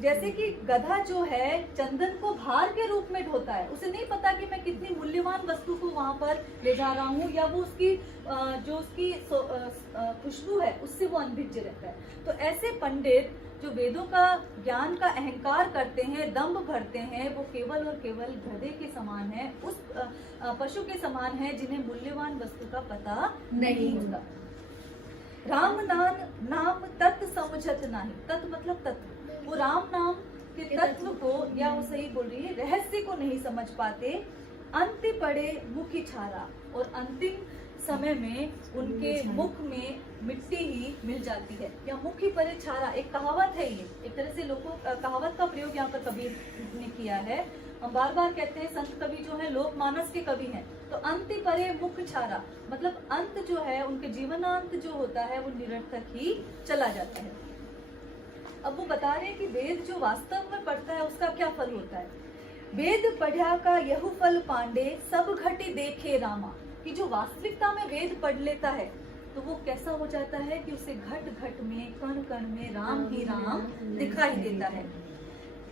जैसे कि गधा जो है चंदन को भार के रूप में ढोता है, उसे नहीं पता कि मैं कितनी मूल्यवान वस्तु को वहां पर ले जा रहा हूँ, या वो उसकी जो उसकी खुशबू है उससे वो अनभिज्ज रहता है। तो ऐसे पंडित जो वेदों का ज्ञान का अहंकार करते हैं, दंभ भरते हैं, वो केवल और केवल गधे के समान है, उस पशु के समान है जिन्हें मूल्यवान वस्तु का पता नहीं होता। राम नाम तत्व समझत नहीं। तत्व मतलब तत्व। वो राम नाम के तत्व को, या वो सही बोल रही है, रहस्य को नहीं समझ पाते। अंत पड़े मुखी छारा, और अंतिम समय में उनके मुख में मिट्टी ही मिल जाती है, या मुखी परे छारा। एक कहावत है, ये एक तरह से लोगों कहावत का प्रयोग यहाँ पर कबीर ने किया है। हम बार बार कहते हैं संत कवि जो है लोकमानस के कवि हैं, तो अंत परे मुख छारा मतलब अंत जो है, उनके जीवनांत जो होता है वो निरर्थक ही चला जाता है। अब वो बता रहे हैं कि वेद जो वास्तव में पढ़ता है उसका क्या फल होता है। वेद पढ़ा का यहु फल पांडे, सब घटी देखे रामा। कि जो वास्तविकता में वेद पढ़ लेता है तो वो कैसा हो जाता है कि उसे घट घट में, कण कण में राम ही राम दिखाई देता है।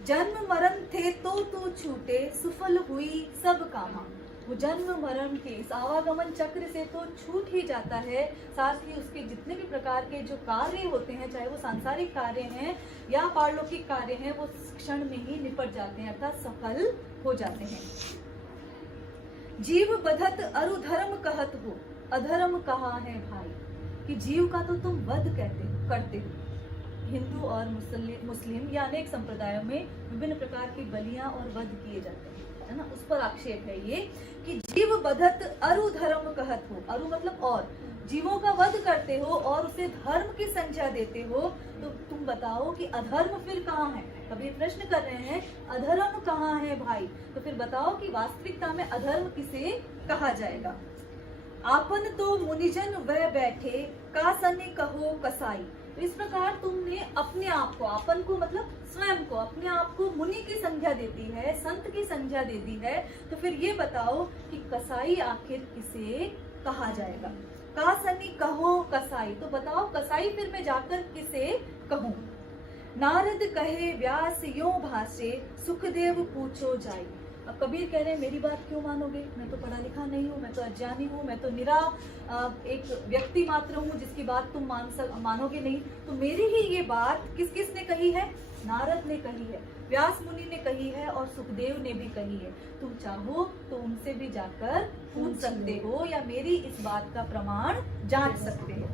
जन्म मरण थे तो तू छूटे, सुफल हुई सब कामा। वो जन्म मरण के इस आवागमन चक्र से तो छूट ही जाता है, साथ ही उसके जितने भी प्रकार के जो कार्य होते हैं, चाहे वो सांसारिक कार्य हैं या पारलौकिक कार्य हैं, वो क्षण में ही निपट जाते हैं, अर्थात सफल हो जाते हैं। जीव बधत अरु धर्म कहत हो, अधर्म कहाँ है भाई। कि जीव का तो तुम वध करते हो। हिंदू और मुस्लिम या अनेक संप्रदायों में विभिन्न प्रकार की बलियां और वध किए जाते हैं, है ना। उस पर आक्षेप है ये कि जीव बधत अरु धर्म कहत हो। अरु मतलब और, जीवों का वध करते हो और उसे धर्म की संज्ञा देते हो, तो तुम बताओ कि अधर्म फिर कहाँ है। कभी प्रश्न कर रहे हैं अधर्म कहाँ है भाई, तो फिर बताओ कि वास्तविकता में अधर्म किसे कहा जाएगा। आपन तो मुनिजन वह बैठे, का सनी कहो कसाई। तो इस प्रकार तुमने अपने आप को, आपन को मतलब स्वयं को, अपने आप को मुनि की संज्ञा देती है, संत की संज्ञा देती है, तो फिर ये बताओ कि कसाई आखिर किसे कहा जाएगा। का सनी कहो कसाई, तो बताओ कसाई फिर मैं जाकर किसे कहूँ। नारद कहे व्यास यो भाषे, सुखदेव पूछो जाई। अब कबीर कह रहे हैं मेरी बात क्यों मानोगे, मैं तो पढ़ा लिखा नहीं हूँ, मैं तो अज्ञानी हूँ, मैं तो निरा एक व्यक्ति मात्र हूँ जिसकी बात तुम मानोगे नहीं। तो मेरी ही ये बात किसने कही है, नारद ने कही है, व्यास मुनि ने कही है और सुखदेव ने भी कही है। तुम चाहो तो उनसे भी जाकर पूछ सकते हो या मेरी इस बात का प्रमाण जांच सकते हो।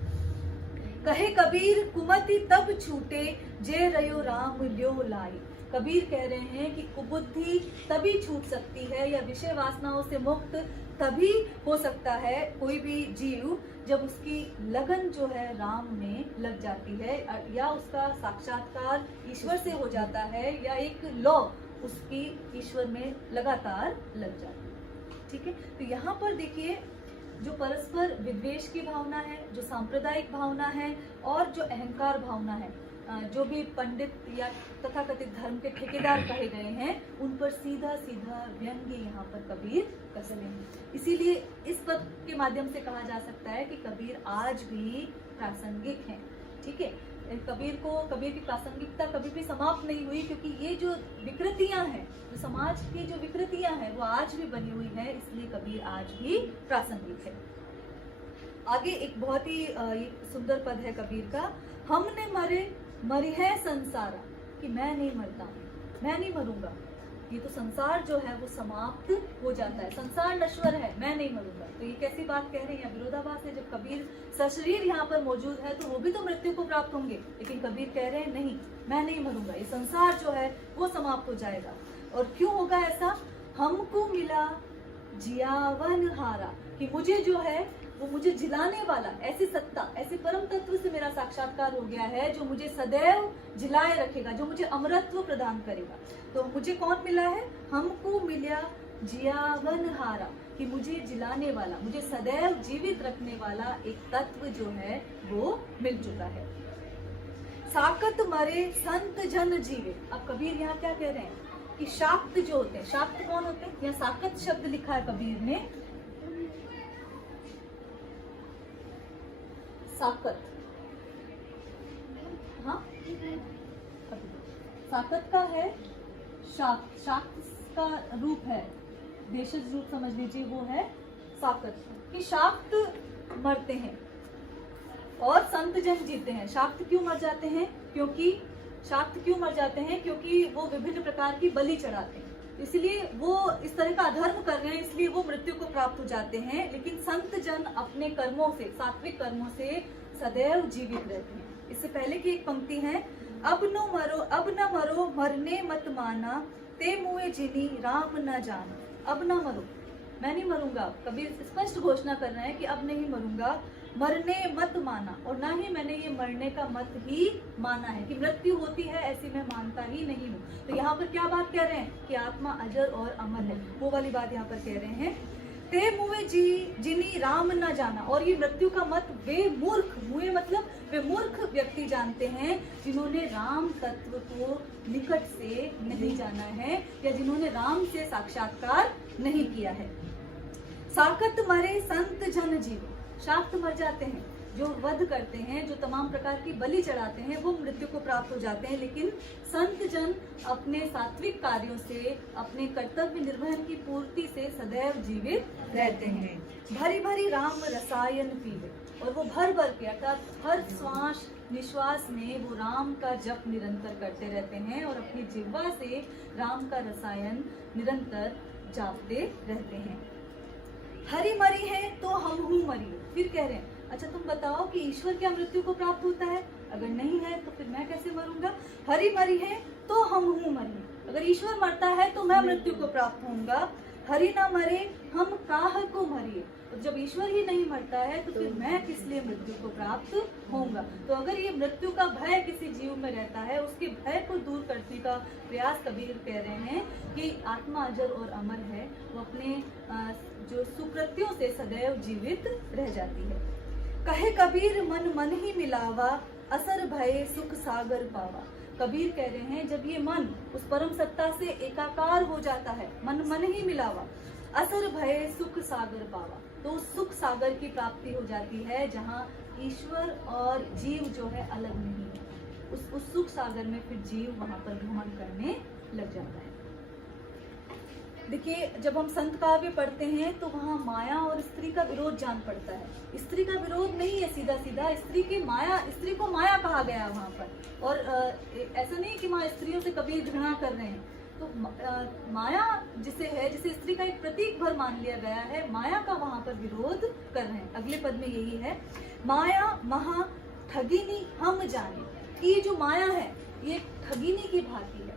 कहे कबीर कुमति तब छूटे, जे रयो राम ल्यो लाई। कबीर कह रहे हैं कि कुबुद्धि तभी छूट सकती है या विषय वासनाओं से मुक्त तभी हो सकता है कोई भी जीव, जब उसकी लगन जो है राम में लग जाती है, या उसका साक्षात्कार ईश्वर से हो जाता है, या एक लौ उसकी ईश्वर में लगातार लग जाती है। ठीक है। तो यहाँ पर देखिए जो परस्पर विद्वेष की भावना है, जो सांप्रदायिक भावना है और जो अहंकार भावना है, जो भी पंडित या तथाकथित धर्म के ठेकेदार कहे गए हैं, उन पर सीधा सीधा व्यंग्य यहाँ पर कबीर कस रहे हैं। इसीलिए इस पद के माध्यम से कहा जा सकता है कि कबीर आज भी प्रासंगिक हैं। ठीक है। कबीर की प्रासंगिकता कभी भी समाप्त नहीं हुई, क्योंकि ये जो विकृतियां हैं, जो समाज की जो विकृतियां हैं, वो आज भी बनी हुई है, इसलिए कबीर आज भी प्रासंगिक है। आगे एक बहुत ही सुंदर पद है कबीर का, हमने मरी है संसारा, कि मैं नहीं मरता हूँ, मैं नहीं मरूंगा। ये तो संसार जो है वो समाप्त हो जाता है, संसार नश्वर है, मैं नहीं मरूंगा। तो ये कैसी बात कह रहे हैं, विरोधाभास है। जब कबीर सशरीर यहाँ पर मौजूद है तो वो भी तो मृत्यु को प्राप्त होंगे, लेकिन कबीर कह रहे हैं नहीं, मैं नहीं मरूंगा, ये संसार जो है वो समाप्त हो जाएगा। और क्यों होगा ऐसा, हमको मिला जियावन हारा, कि मुझे जो है वो मुझे जिलाने वाला, ऐसी सत्ता, ऐसे परम तत्व से मेरा साक्षात्कार हो गया है जो मुझे सदैव जिलाए रखेगा, जो मुझे अमरत्व प्रदान करेगा। तो मुझे कौन मिला है, हमको मिला जियावन हारा, कि मुझे जिलाने वाला, मुझे सदैव जीवित रखने वाला एक तत्व जो है वो मिल चुका है। साकत मरे संत जन जीवे। अब कबीर यहाँ क्या कह रहे हैं कि शाक्त जो होते हैं, शाक्त कौन होते हैं, यहाँ साकत शब्द लिखा है कबीर ने, साकत, हाँ साकत का है शाक्त, शाक्त का रूप है, भेषज रूप समझ लीजिए वो है साकत, कि शाक्त मरते हैं और संत जन जीते हैं। शाक्त क्यों मर जाते हैं, क्योंकि वो विभिन्न प्रकार की बलि चढ़ाते हैं, इसलिए वो इस तरह का अधर्म कर रहे हैं, इसलिए वो मृत्यु को प्राप्त हो जाते हैं। लेकिन संत जन अपने कर्मों से, सात्विक कर्मों से सदैव जीवित रहते हैं। इससे पहले की एक पंक्ति है, अब न मरो मरने मत माना, ते मुए जिनी राम न जाना। अब न मरो, मैं नहीं मरूंगा, कबीर स्पष्ट घोषणा कर रहे हैं कि अब नहीं मरूंगा। मरने मत माना, और ना ही मैंने ये मरने का मत ही माना है, कि मृत्यु होती है ऐसी मैं मानता ही नहीं हूँ। तो यहाँ पर क्या बात कह रहे हैं कि आत्मा अजर और अमर है, वो वाली बात यहाँ पर कह रहे हैं। ते मुए जिनी राम न जाना, और ये मृत्यु का मत वे मूर्ख, मुए मतलब वे मूर्ख व्यक्ति जानते हैं जिन्होंने राम तत्व को निकट से नहीं जाना है, या जिन्होंने राम से साक्षात्कार नहीं किया है। साकत मरे संत जन जीव, शाक्त मर जाते हैं, जो वध करते हैं, जो तमाम प्रकार की बलि चढ़ाते हैं, वो मृत्यु को प्राप्त हो जाते हैं। लेकिन संत जन अपने सात्विक कार्यों से, अपने कर्तव्य निर्वहन की पूर्ति से सदैव जीवित रहते हैं। भरी भरी राम रसायन पीवे, और वो भर भर के, अर्थात हर श्वास निश्वास में वो राम का जप निरंतर करते रहते हैं, और अपनी जिह्वा से राम का रसायन निरंतर जापते रहते हैं। हरि मरी है तो हम हूँ मरी। फिर कह रहे हैं, अच्छा तुम बताओ कि ईश्वर क्या मृत्यु को प्राप्त होता है, अगर नहीं है तो फिर मैं कैसे मरूंगा। हरि मरी है तो हम हूँ मरी, अगर ईश्वर मरता है तो मैं मृत्यु को प्राप्त होऊंगा। हरि ना मरे हम काह को मरिए, तो जब ईश्वर ही नहीं मरता है तो फिर मैं किस लिए मृत्यु को प्राप्त होऊंगा। तो अगर ये मृत्यु का भय किसी जीव में रहता है, उसके भय को दूर करने का प्रयास कबीर कह रहे हैं कि आत्मा अजर और अमर है, वो अपने जो सुकृत्यों से सदैव जीवित रह जाती है। कहे कबीर मन मन ही मिलावा, असर भय सुख सागर पावा। कबीर कह रहे हैं जब ये मन उस परम सत्ता से एकाकार हो जाता है, मन मन ही मिलावा, असर भय सुख सागर पावा, तो उस सुख सागर की प्राप्ति हो जाती है जहाँ ईश्वर और जीव जो है अलग नहीं है। उस सुख सागर में फिर जीव वहां पर भ्रमण करने लग जाता है। देखिए, जब हम संत काव्य पढ़ते हैं तो वहाँ माया और स्त्री का विरोध जान पड़ता है। स्त्री का विरोध नहीं है सीधा सीधा, स्त्री को माया कहा गया है वहाँ पर। और ऐसा नहीं कि वहाँ स्त्रियों से कबीर घृणा कर रहे हैं, तो माया जिसे स्त्री का एक प्रतीक भर मान लिया गया है, माया का वहाँ पर विरोध कर रहे हैं। अगले पद में यही है, माया महा ठगिनी हम जाने, कि ये जो माया है ये ठगिनी की भांति है।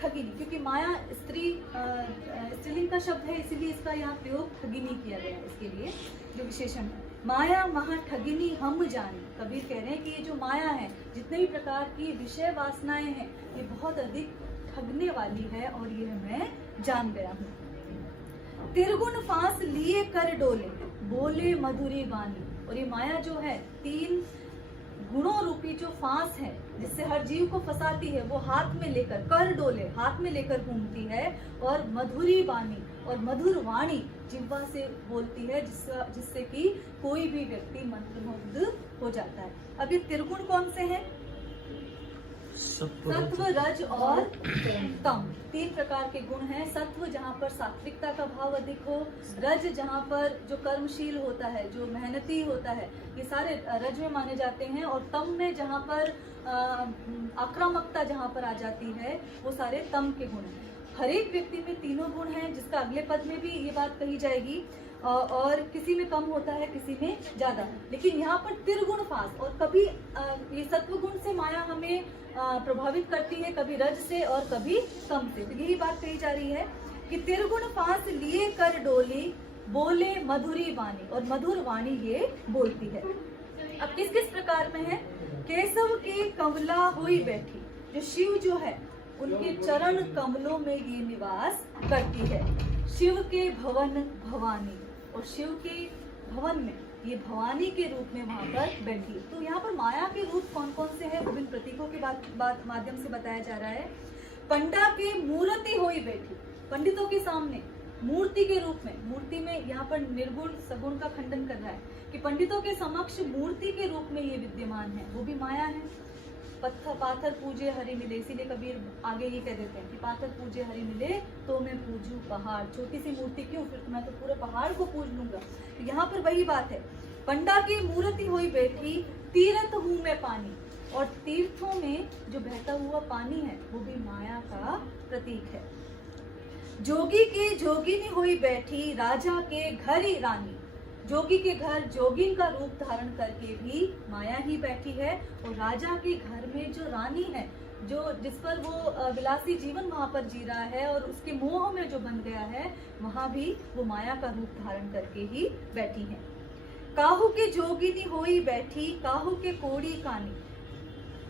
ठगिनी, क्योंकि माया स्त्रीलिंग का शब्द है, इसीलिए इसका यहाँ प्रयोग ठगिनी किया गया है, इसके लिए जो विशेषण है। माया महा ठगिनी हम जाने, कबीर कह रहे हैं कि ये जो माया है, जितने भी प्रकार की विषय वासनाएं हैं, ये बहुत अधिक ठगने वाली है, और ये मैं जान गया हूँ। तिरगुण फांस लिए कर डोले, बोले मधुरी वाणी, और ये माया जो है 3 गुणों रूपी जो फांस है जिससे हर जीव को फंसाती है, वो हाथ में लेकर, कर डोले हाथ में लेकर घूमती है, और मधुरी वाणी, और मधुर वाणी जिह्वा से बोलती है, जिससे कि कोई भी व्यक्ति मंत्रमुग्ध हो जाता है। अब ये त्रिगुण कौन से हैं? सत्व, रज और तम, 3 प्रकार के गुण हैं। सत्व जहाँ पर सात्विकता का भाव अधिक हो, रज जहाँ पर जो कर्मशील होता है, जो मेहनती होता है, ये सारे रज में माने जाते हैं। और तम में जहाँ पर आक्रामकता जहाँ पर आ जाती है, वो सारे तम के गुण हैं। हर एक व्यक्ति में तीनों गुण हैं, जिसका अगले पद में भी ये बात कही जाएगी। और किसी में कम होता है, किसी में ज्यादा। लेकिन यहाँ पर त्रिगुण फास, और कभी ये सत्व गुण से माया हमें प्रभावित करती है, कभी रज से और कभी तम से। तो यही बात कही जा रही है कि त्रिगुण फास लिए कर डोली, बोले मधुरी वाणी, और मधुर वाणी ये बोलती है। अब किस किस प्रकार में है? केशव के कमला हुई बैठी, जो शिव जो है उनके चरण कमलों में ये निवास करती है। शिव के भवन भवानी, और शिव के भवन में ये भवानी के रूप में वहां पर बैठी है। तो यहाँ पर माया के रूप कौन कौन से हैं, विभिन्न प्रतीकों के माध्यम से बताया जा रहा है। पंडा के मूर्ति होई बैठी, पंडितों के सामने मूर्ति के रूप में, मूर्ति में यहाँ पर निर्गुण सगुण का खंडन कर रहा है कि पंडितों के समक्ष मूर्ति के रूप में ये विद्यमान है, वो भी माया है। पत्थर पाथर पूजे हरि मिले, इसीलिए कबीर आगे ये कह देते हैं कि पाथर पूजे हरि मिले तो मैं पूजू पहाड़। छोटी सी मूर्ति क्यों, फिर तो मैं तो पूरे पहाड़ को पूज लूंगा। तो यहाँ पर वही बात है, पंडा की मूर्ति हुई बैठी, तीर्थ हूँ मैं पानी, और तीर्थों में जो बहता हुआ पानी है वो भी माया का प्रतीक है। जोगी के जोगिनी हुई बैठी, राजा के घर ही रानी, जोगी के घर जोगिन का रूप धारण करके भी माया ही बैठी है। और राजा के घर में जो रानी है, जो जिस पर वो विलासी जीवन वहां पर जी रहा है और उसके मोह में जो बन गया है, वहां भी वो माया का रूप धारण करके ही बैठी है। काहू के जोगिनी होई बैठी, काहू के कोड़ी कानी,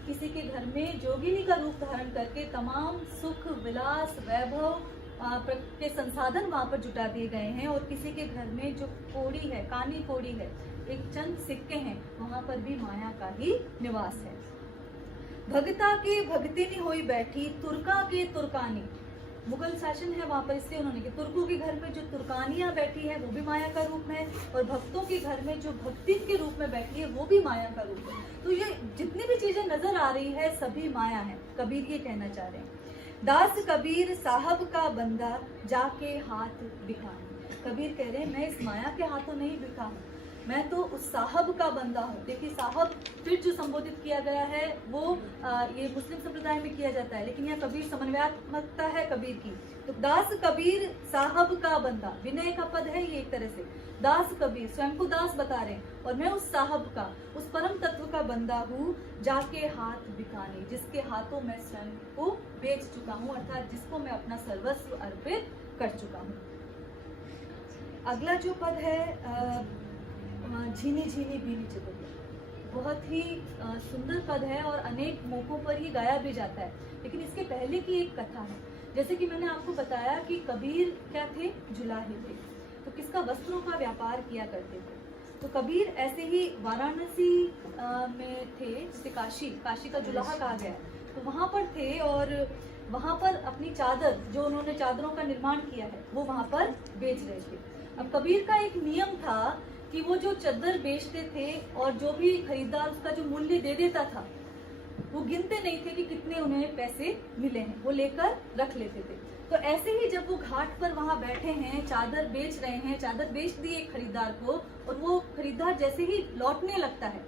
किसी के घर में जोगिनी का रूप धारण करके तमाम सुख विलास वैभव के संसाधन वहां पर जुटा दिए गए हैं। और किसी के घर में जो कोड़ी है, कानी कोड़ी है, एक चंद सिक्के हैं, वहां पर भी माया का ही निवास है। भगता के भगतिनी होई बैठी, तुर्का के तुर्कानी, मुगल शासन है वहां पर, इसलिए उन्होंने कि तुर्कों के घर में जो तुर्कानियां बैठी है वो भी माया का रूप है, और भक्तों के घर में जो भक्ति के रूप में बैठी है वो भी माया का रूप है। तो ये जितनी भी चीजें नजर आ रही है सभी माया है, कबीर ये कहना चाह रहे हैं। दास कबीर साहब का बंदा, जाके हाथ बिखाए। कबीर कह रहे हैं मैं इस माया के हाथों नहीं बिका हूँ, मैं तो उस साहब का बंदा हूँ। देखिए साहब फिर जो संबोधित किया गया है वो ये मुस्लिम संप्रदाय में किया जाता है, लेकिन यह कबीर समन्वयात्मकता है कबीर की। तो दास कबीर साहब का बंदा, विनय का पद है ये एक तरह से। दास कबीर स्वयं को दास बता रहे हैं, और मैं उस साहब का, उस परम तत्व का बंदा हूँ, जाके हाथ बिकाने, जिसके हाथों में स्वयं को बेच चुका हूँ, अर्थात जिसको मैं अपना सर्वस्व अर्पित कर चुका हूँ। अगला जो पद है झीनी झीनी बीनी चतुर्या, बहुत ही सुंदर पद है और अनेक मौकों पर ही गाया भी जाता है। लेकिन इसके पहले की एक कथा है। जैसे कि मैंने आपको बताया कि कबीर क्या थे, जुलाहे थे, तो किसका वस्त्रों का व्यापार किया करते थे। तो कबीर ऐसे ही वाराणसी में थे, जिसे काशी का जुलाहा कहा गया है, तो वहां पर थे और वहां पर अपनी चादर, जो उन्होंने चादरों का निर्माण किया है, वो वहां पर बेच रहे थे। अब कबीर का एक नियम था कि वो जो चादर बेचते थे और जो भी खरीदार उसका जो मूल्य दे देता था, वो गिनते नहीं थे कि कितने उन्हें पैसे मिले हैं, वो लेकर रख लेते थे। तो ऐसे ही जब वो घाट पर वहां बैठे हैं, चादर बेच रहे हैं, चादर बेच दी एक खरीदार को, और वो खरीदार जैसे ही लौटने लगता है,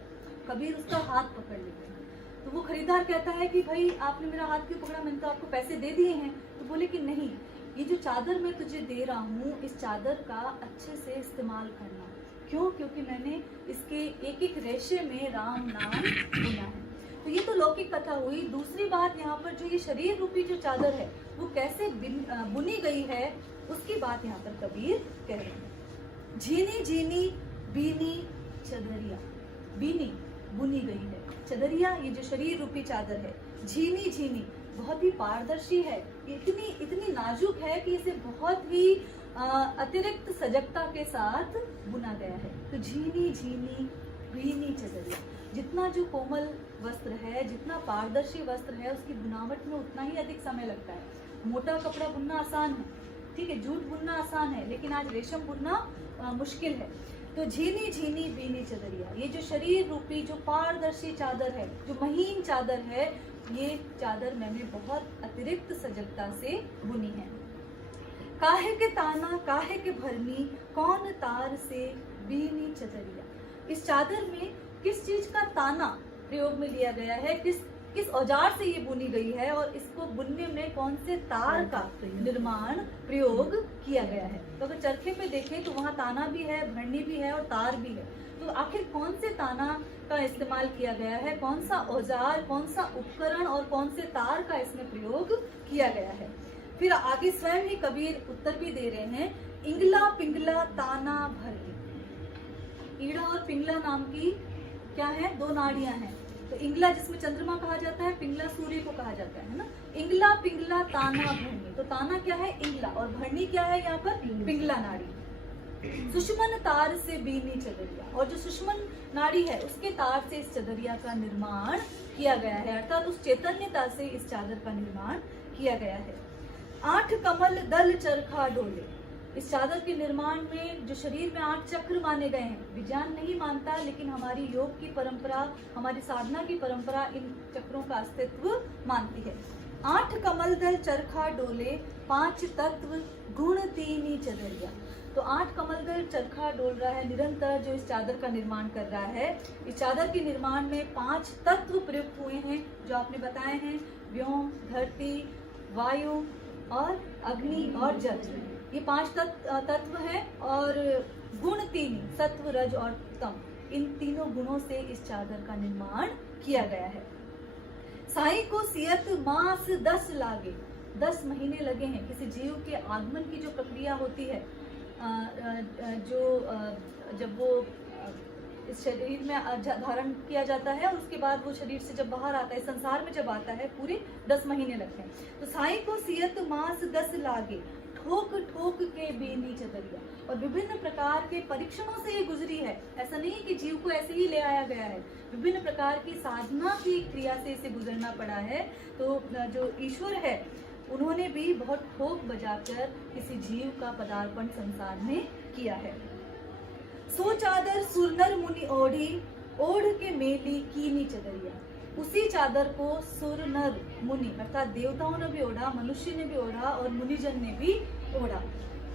कबीर उसका हाथ पकड़ लेते हैं। तो वो खरीदार कहता है कि भाई आपने मेरा हाथ क्यों पकड़ा, मैंने तो आपको पैसे दे दिए हैं। तो बोले कि नहीं, ये जो चादर मैं तुझे दे रहा हूँ, इस चादर का अच्छे से इस्तेमाल करना। क्यों? क्योंकि मैंने इसके एक एक रेशे में राम नाम बुना है। तो ये तो लौकिक कथा हुई। दूसरी बात, यहाँ पर जो ये शरीर रूपी जो चादर है वो कैसे बुनी गई है, उसकी बात यहाँ पर कबीर कह रहे हैं। झीनी झीनी बीनी चदरिया, बीनी बुनी गई है, चदरिया ये जो शरीर रूपी चादर है, झीनी झीनी बहुत ही पारदर्शी है, इतनी नाजुक है कि इसे बहुत ही अतिरिक्त सजगता के साथ बुना गया है। तो झीनी झीनी बीनी चदरिया, जितना जो कोमल वस्त्र है, जितना पारदर्शी वस्त्र है, उसकी बुनावट में उतना ही अधिक समय लगता है। मोटा कपड़ा बुनना आसान है, ठीक है, जूट बुनना आसान है, लेकिन आज रेशम बुनना मुश्किल है। तो झीनी झीनी बीनी चदरिया, ये जो शरीर रूपी जो पारदर्शी चादर है, जो महीन चादर है, ये चादर मैंने बहुत अतिरिक्त सजगता से बुनी है। काहे के ताना काहे के भरनी, कौन तार से बीनी चदरिया। इस चादर में किस चीज का ताना प्रयोग में लिया गया है, किस औजार से ये बुनी गई है और इसको बुनने में कौन से तार का निर्माण प्रयोग किया गया है। तो अगर चरखे पे देखें तो वहाँ ताना भी है, भरनी भी है और तार भी है। तो आखिर कौन से ताना का इस्तेमाल किया गया है, कौन सा औजार, कौन सा उपकरण और कौन से तार का इसमें प्रयोग किया गया है। फिर आगे स्वयं ही कबीर उत्तर भी दे रहे हैं, इंगला पिंगला ताना भर। ईड़ा और पिंगला नाम की क्या है, दो नाड़ियां हैं। तो इंगला जिसमें चंद्रमा कहा जाता है, पिंगला सूर्य को कहा जाता है ना। इंगला पिंगला ताना भरनी, तो ताना क्या है, इंगला, और भरनी क्या है यहाँ पर, पिंगला नाड़ी। सुषमन तार से बीनी चदरिया, और जो सुषमन नाड़ी है उसके तार से इस चदरिया का निर्माण किया गया है, अर्थात उस चैतन्यता से इस चादर का निर्माण किया गया है। 8 कमल दल चरखा डोले। इस चादर के निर्माण में जो शरीर में 8 चक्र माने गए हैं, विज्ञान नहीं मानता, लेकिन हमारी योग की परंपरा, हमारी साधना की परंपरा इन चक्रों का अस्तित्व मानती है। 8 कमल दल चरखा डोले, 5 तत्व गुण तीनी चदरिया। तो 8 कमल दल चरखा डोल रहा है निरंतर, जो इस चादर का निर्माण कर रहा है। इस चादर के निर्माण में 5 तत्व प्रयुक्त हुए हैं, जो आपने बताए हैं, व्योम, धरती, वायु और अग्नि और जल। ये 5 तत्व हैं और गुण 3, सत्व, रज और तम, इन तीनों गुणों से इस चादर का निर्माण किया गया है। साई को सियत मास 10 लागे, 10 महीने लगे हैं। किसी जीव के आगमन की जो प्रक्रिया होती है, जब वो इस शरीर में धारण किया जाता है और उसके बाद वो शरीर से जब बाहर आता है, संसार में जब आता है, पूरे 10 महीने लगते हैं। तो साई को सियत मास 10 लागे, ठोक ठोक के बीनी चदरिया। और विभिन्न प्रकार के परीक्षणों से ये गुजरी है। ऐसा नहीं कि जीव को ऐसे ही ले आया गया है, विभिन्न प्रकार की साधना की क्रिया से इसे गुजरना पड़ा है। तो जो ईश्वर है, उन्होंने भी बहुत ठोक बजाकर किसी जीव का पदार्पण संसार में किया है। सो चादर सुरनर मुनि ओढ़ी, ओढ़ के मेली कीनी चदरिया। उसी चादर को सुर नर मुनि अर्थात देवताओं ने भी ओढ़ा, मनुष्य ने भी ओढ़ा और मुनिजन ने भी ओढ़ा।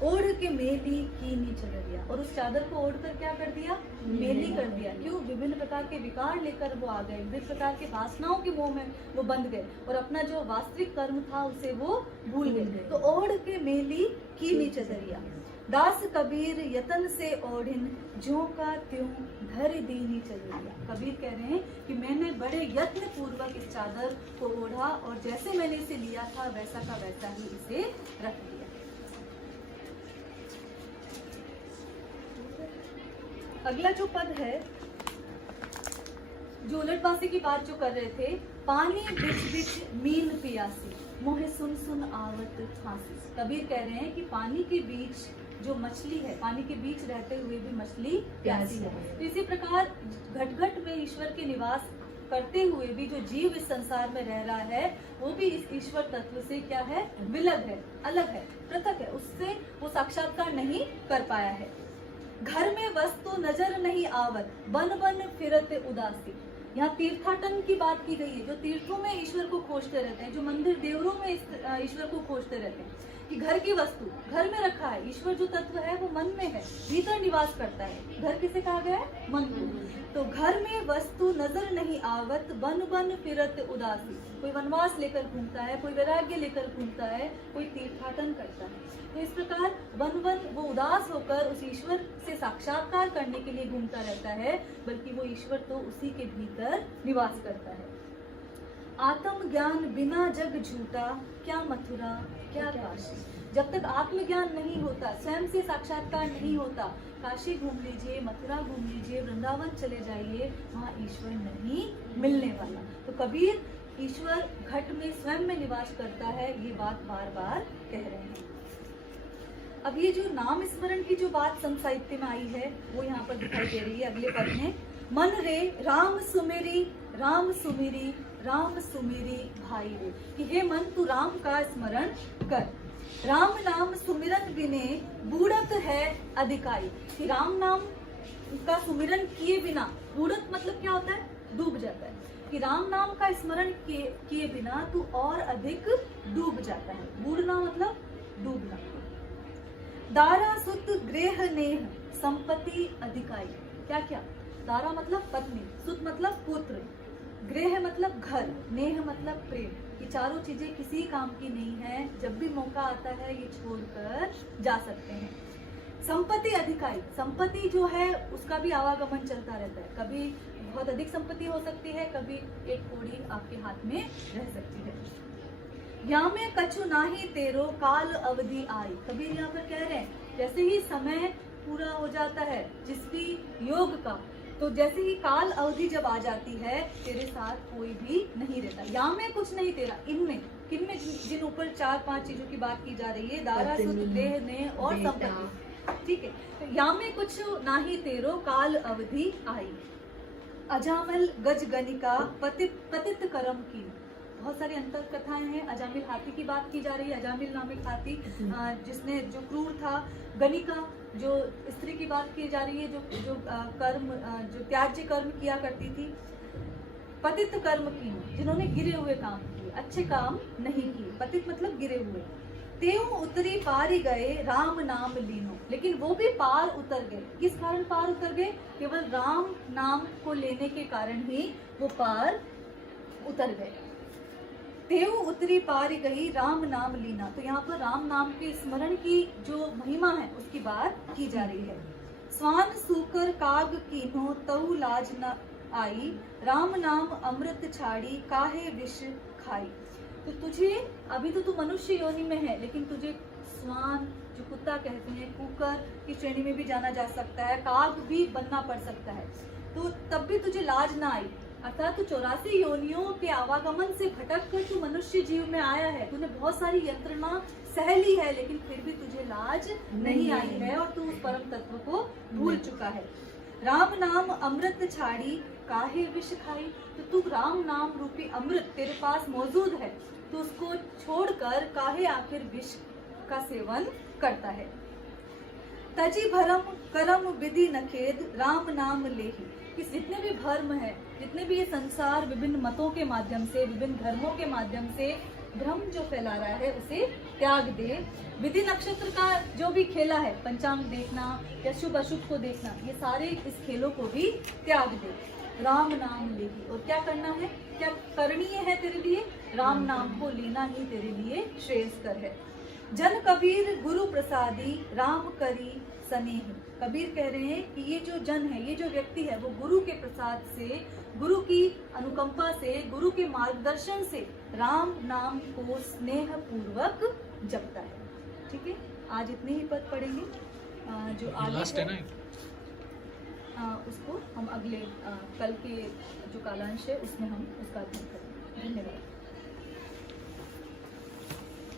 ओढ़ के मेली कीनी चदरिया, और उस चादर को ओढ़ कर क्या कर दिया, मेली कर दिया। क्यों, विभिन्न प्रकार के विकार लेकर वो आ गए, विभिन्न प्रकार के वासनाओं के मोह में वो बंध गए और अपना जो वास्तविक कर्म था उसे वो भूल गए। तो ओढ़ के मेली कीनी चदरिया। दास कबीर यतन से ओढ़िन, ज्यों का त्यों धर दीनी चदरिया। कबीर कह रहे हैं कि मैंने बड़े यत्न पूर्वक इस चादर को ओढ़ा और जैसे मैंने इसे लिया था वैसा का वैसा ही इसे रख दिया। अगला जो पद है, जो उलटवासी की बात जो कर रहे थे, पानी बिच बिच मीन पियासी, मोहे सुन सुन आवत फांसी। कबीर कह रहे हैं कि पानी के बीच जो मछली है, पानी के बीच रहते हुए भी मछली प्यासी है। तो इसी प्रकार घट घट में ईश्वर के निवास करते हुए भी जो जीव इस संसार में रह रहा है, वो भी इस ईश्वर तत्व से क्या है, विलग है, अलग है, पृथक है, उससे वो साक्षात्कार नहीं कर पाया है। घर में वस्तु नजर नहीं आवत, बन बन फिरत उदासी। यहाँ तीर्थाटन की बात की गई है, जो तीर्थों में ईश्वर को खोजते रहते हैं, जो मंदिर देवरों में ईश्वर को खोजते रहते हैं, कि घर की वस्तु घर में रखा है। ईश्वर जो तत्व है वो मन में है, भीतर निवास करता है। घर किसे कहा गया है, मन को। तो घर में वस्तु नजर नहीं आवत, बन बन फिरत उदासी। कोई वनवास लेकर घूमता है, कोई वैराग्य लेकर घूमता है, कोई तीर्थाटन करता है। तो इस प्रकार वन वन वो उदास होकर उस ईश्वर से साक्षात्कार करने के लिए घूमता रहता है, बल्कि वो ईश्वर तो उसी के भीतर निवास करता है। आत्म ज्ञान बिना जग झूठा, क्या मथुरा क्या काशी। जब तक आत्मज्ञान नहीं होता, स्वयं से साक्षात्कार नहीं होता, काशी घूम लीजिए, मथुरा घूम लीजिए, वृंदावन चले जाइए, वहाँ ईश्वर नहीं मिलने वाला। तो कबीर ईश्वर घट में स्वयं में निवास करता है, ये बात बार बार कह रहे हैं। अब ये जो नाम स्मरण की जो बात संत साहित्य में आई है, वो यहाँ पर दिखाई दे रही है अगले पद में। मन रे राम सुमेरी, राम सुमेरी, राम सुमेरी भाई रे। कि हे मन, तू राम का स्मरण कर। राम नाम सुमिरन बिने बूढ़त है अधिकारी। कि राम नाम का सुमिरन किए बिना, बूढ़त मतलब क्या होता है, डूब जाता है। कि राम नाम का स्मरण किए बिना तू और अधिक डूब जाता है। बूढ़ना मतलब डूबना। दारा सुत गृह नेह संपत्ति अधिकाई। क्या क्या? दारा मतलब पत्नी, सुत मतलब पुत्र, गृह मतलब घर, नेह मतलब प्रेम। ये चारों चीजें किसी काम की नहीं है, जब भी मौका आता है ये छोड़कर जा सकते हैं। संपत्ति अधिकाई, संपत्ति जो है उसका भी आवागमन चलता रहता है। कभी बहुत अधिक संपत्ति हो सकती है, कभी एक कौड़ी आपके हाथ में रह सकती है। यहाँ में कछु नाही तेरो काल अवधि आई। कबीर यहाँ पर कह रहे हैं जैसे ही समय पूरा हो जाता है जिसकी योग का, तो जैसे ही काल अवधि जब आ जाती है तेरे साथ कोई भी नहीं रहता। यहाँ में कुछ नहीं तेरा, इनमें किनमें जिन ऊपर 4-5 चीजों की बात की जा रही है, दारा सुत गृह ने और संपत्ति, ठीक है। तो यहाँ में कुछ नाही तेरो काल अवधि आई। अजामल गज गनिका पतित करम की। बहुत सारी अंतर कथाएं हैं। अजामिल हाथी की बात की जा रही है, अजामिल नामिक हाथी जिसने जो क्रूर था। गनिका जो स्त्री की बात की जा रही है, जो कर्म जो त्याज्य कर्म किया करती थी। पतित कर्म की, जिन्होंने गिरे हुए काम किए, अच्छे काम नहीं किए। पतित मतलब गिरे हुए। तेऊ उतरी पारी गए राम नाम लीनो। लेकिन वो भी पार उतर गए। किस कारण पार उतर गए? केवल राम नाम को लेने के कारण ही वो पार उतर गए। तेऊ उतरी पारी गई राम नाम लीना। तो यहाँ पर राम नाम के स्मरण की जो महिमा है उसकी बात की जा रही है। स्वान सूकर काग कीन्हो तऊ लाज न आई, राम नाम अमृत छाड़ी काहे विष खाई। तो तुझे, अभी तो तू मनुष्य योनि में है, लेकिन तुझे स्वान जो कुत्ता कहते हैं, कुकर की श्रेणी में भी जाना जा सकता है, काग भी बनना पड़ सकता है, तो तब भी तुझे लाज ना आई। अर्थात तू 84 योनियों के आवागमन से भटक कर तू मनुष्य जीव में आया है। तूने बहुत सारी यंत्रणा सह ली है, लेकिन फिर भी तुझे लाज नहीं आई है और तू उस परम तत्व को भूल चुका है। राम नाम अमृत छाड़ी काहे विष खाई। तो तू राम नाम रूपी अमृत तेरे पास मौजूद है, तो उसको छोड़कर काहे आखिर विष का सेवन करता है। तजी भरम करम विधि नखेद राम नाम लेही। कि जितने भी भर्म है, जितने भी ये संसार विभिन्न मतों के माध्यम से, विभिन्न धर्मों के माध्यम से भ्रम जो फैला रहा है उसे त्याग दे। विधि नक्षत्र का जो भी खेला है, पंचांग देखना या शुभ अशुभ को देखना, ये सारे इस खेलों को भी त्याग दे। राम नाम लेही। और क्या करना है, क्या करणीय है तेरे लिए? राम नाम को लेना ही तेरे लिए श्रेयस्कर है। जन कबीर गुरु प्रसादी राम करी स्नेह। कबीर कह रहे हैं कि ये जो जन है, ये जो व्यक्ति है, वो गुरु के प्रसाद से, गुरु की अनुकंपा से, गुरु के मार्गदर्शन से राम नाम को स्नेह पूर्वक जपता है। ठीक है, आज इतने ही पद पढ़ेंगे। जो आगे है उसको हम अगले कल के जो कालांश है उसमें हम उसका अध्ययन करेंगे। धन्यवाद।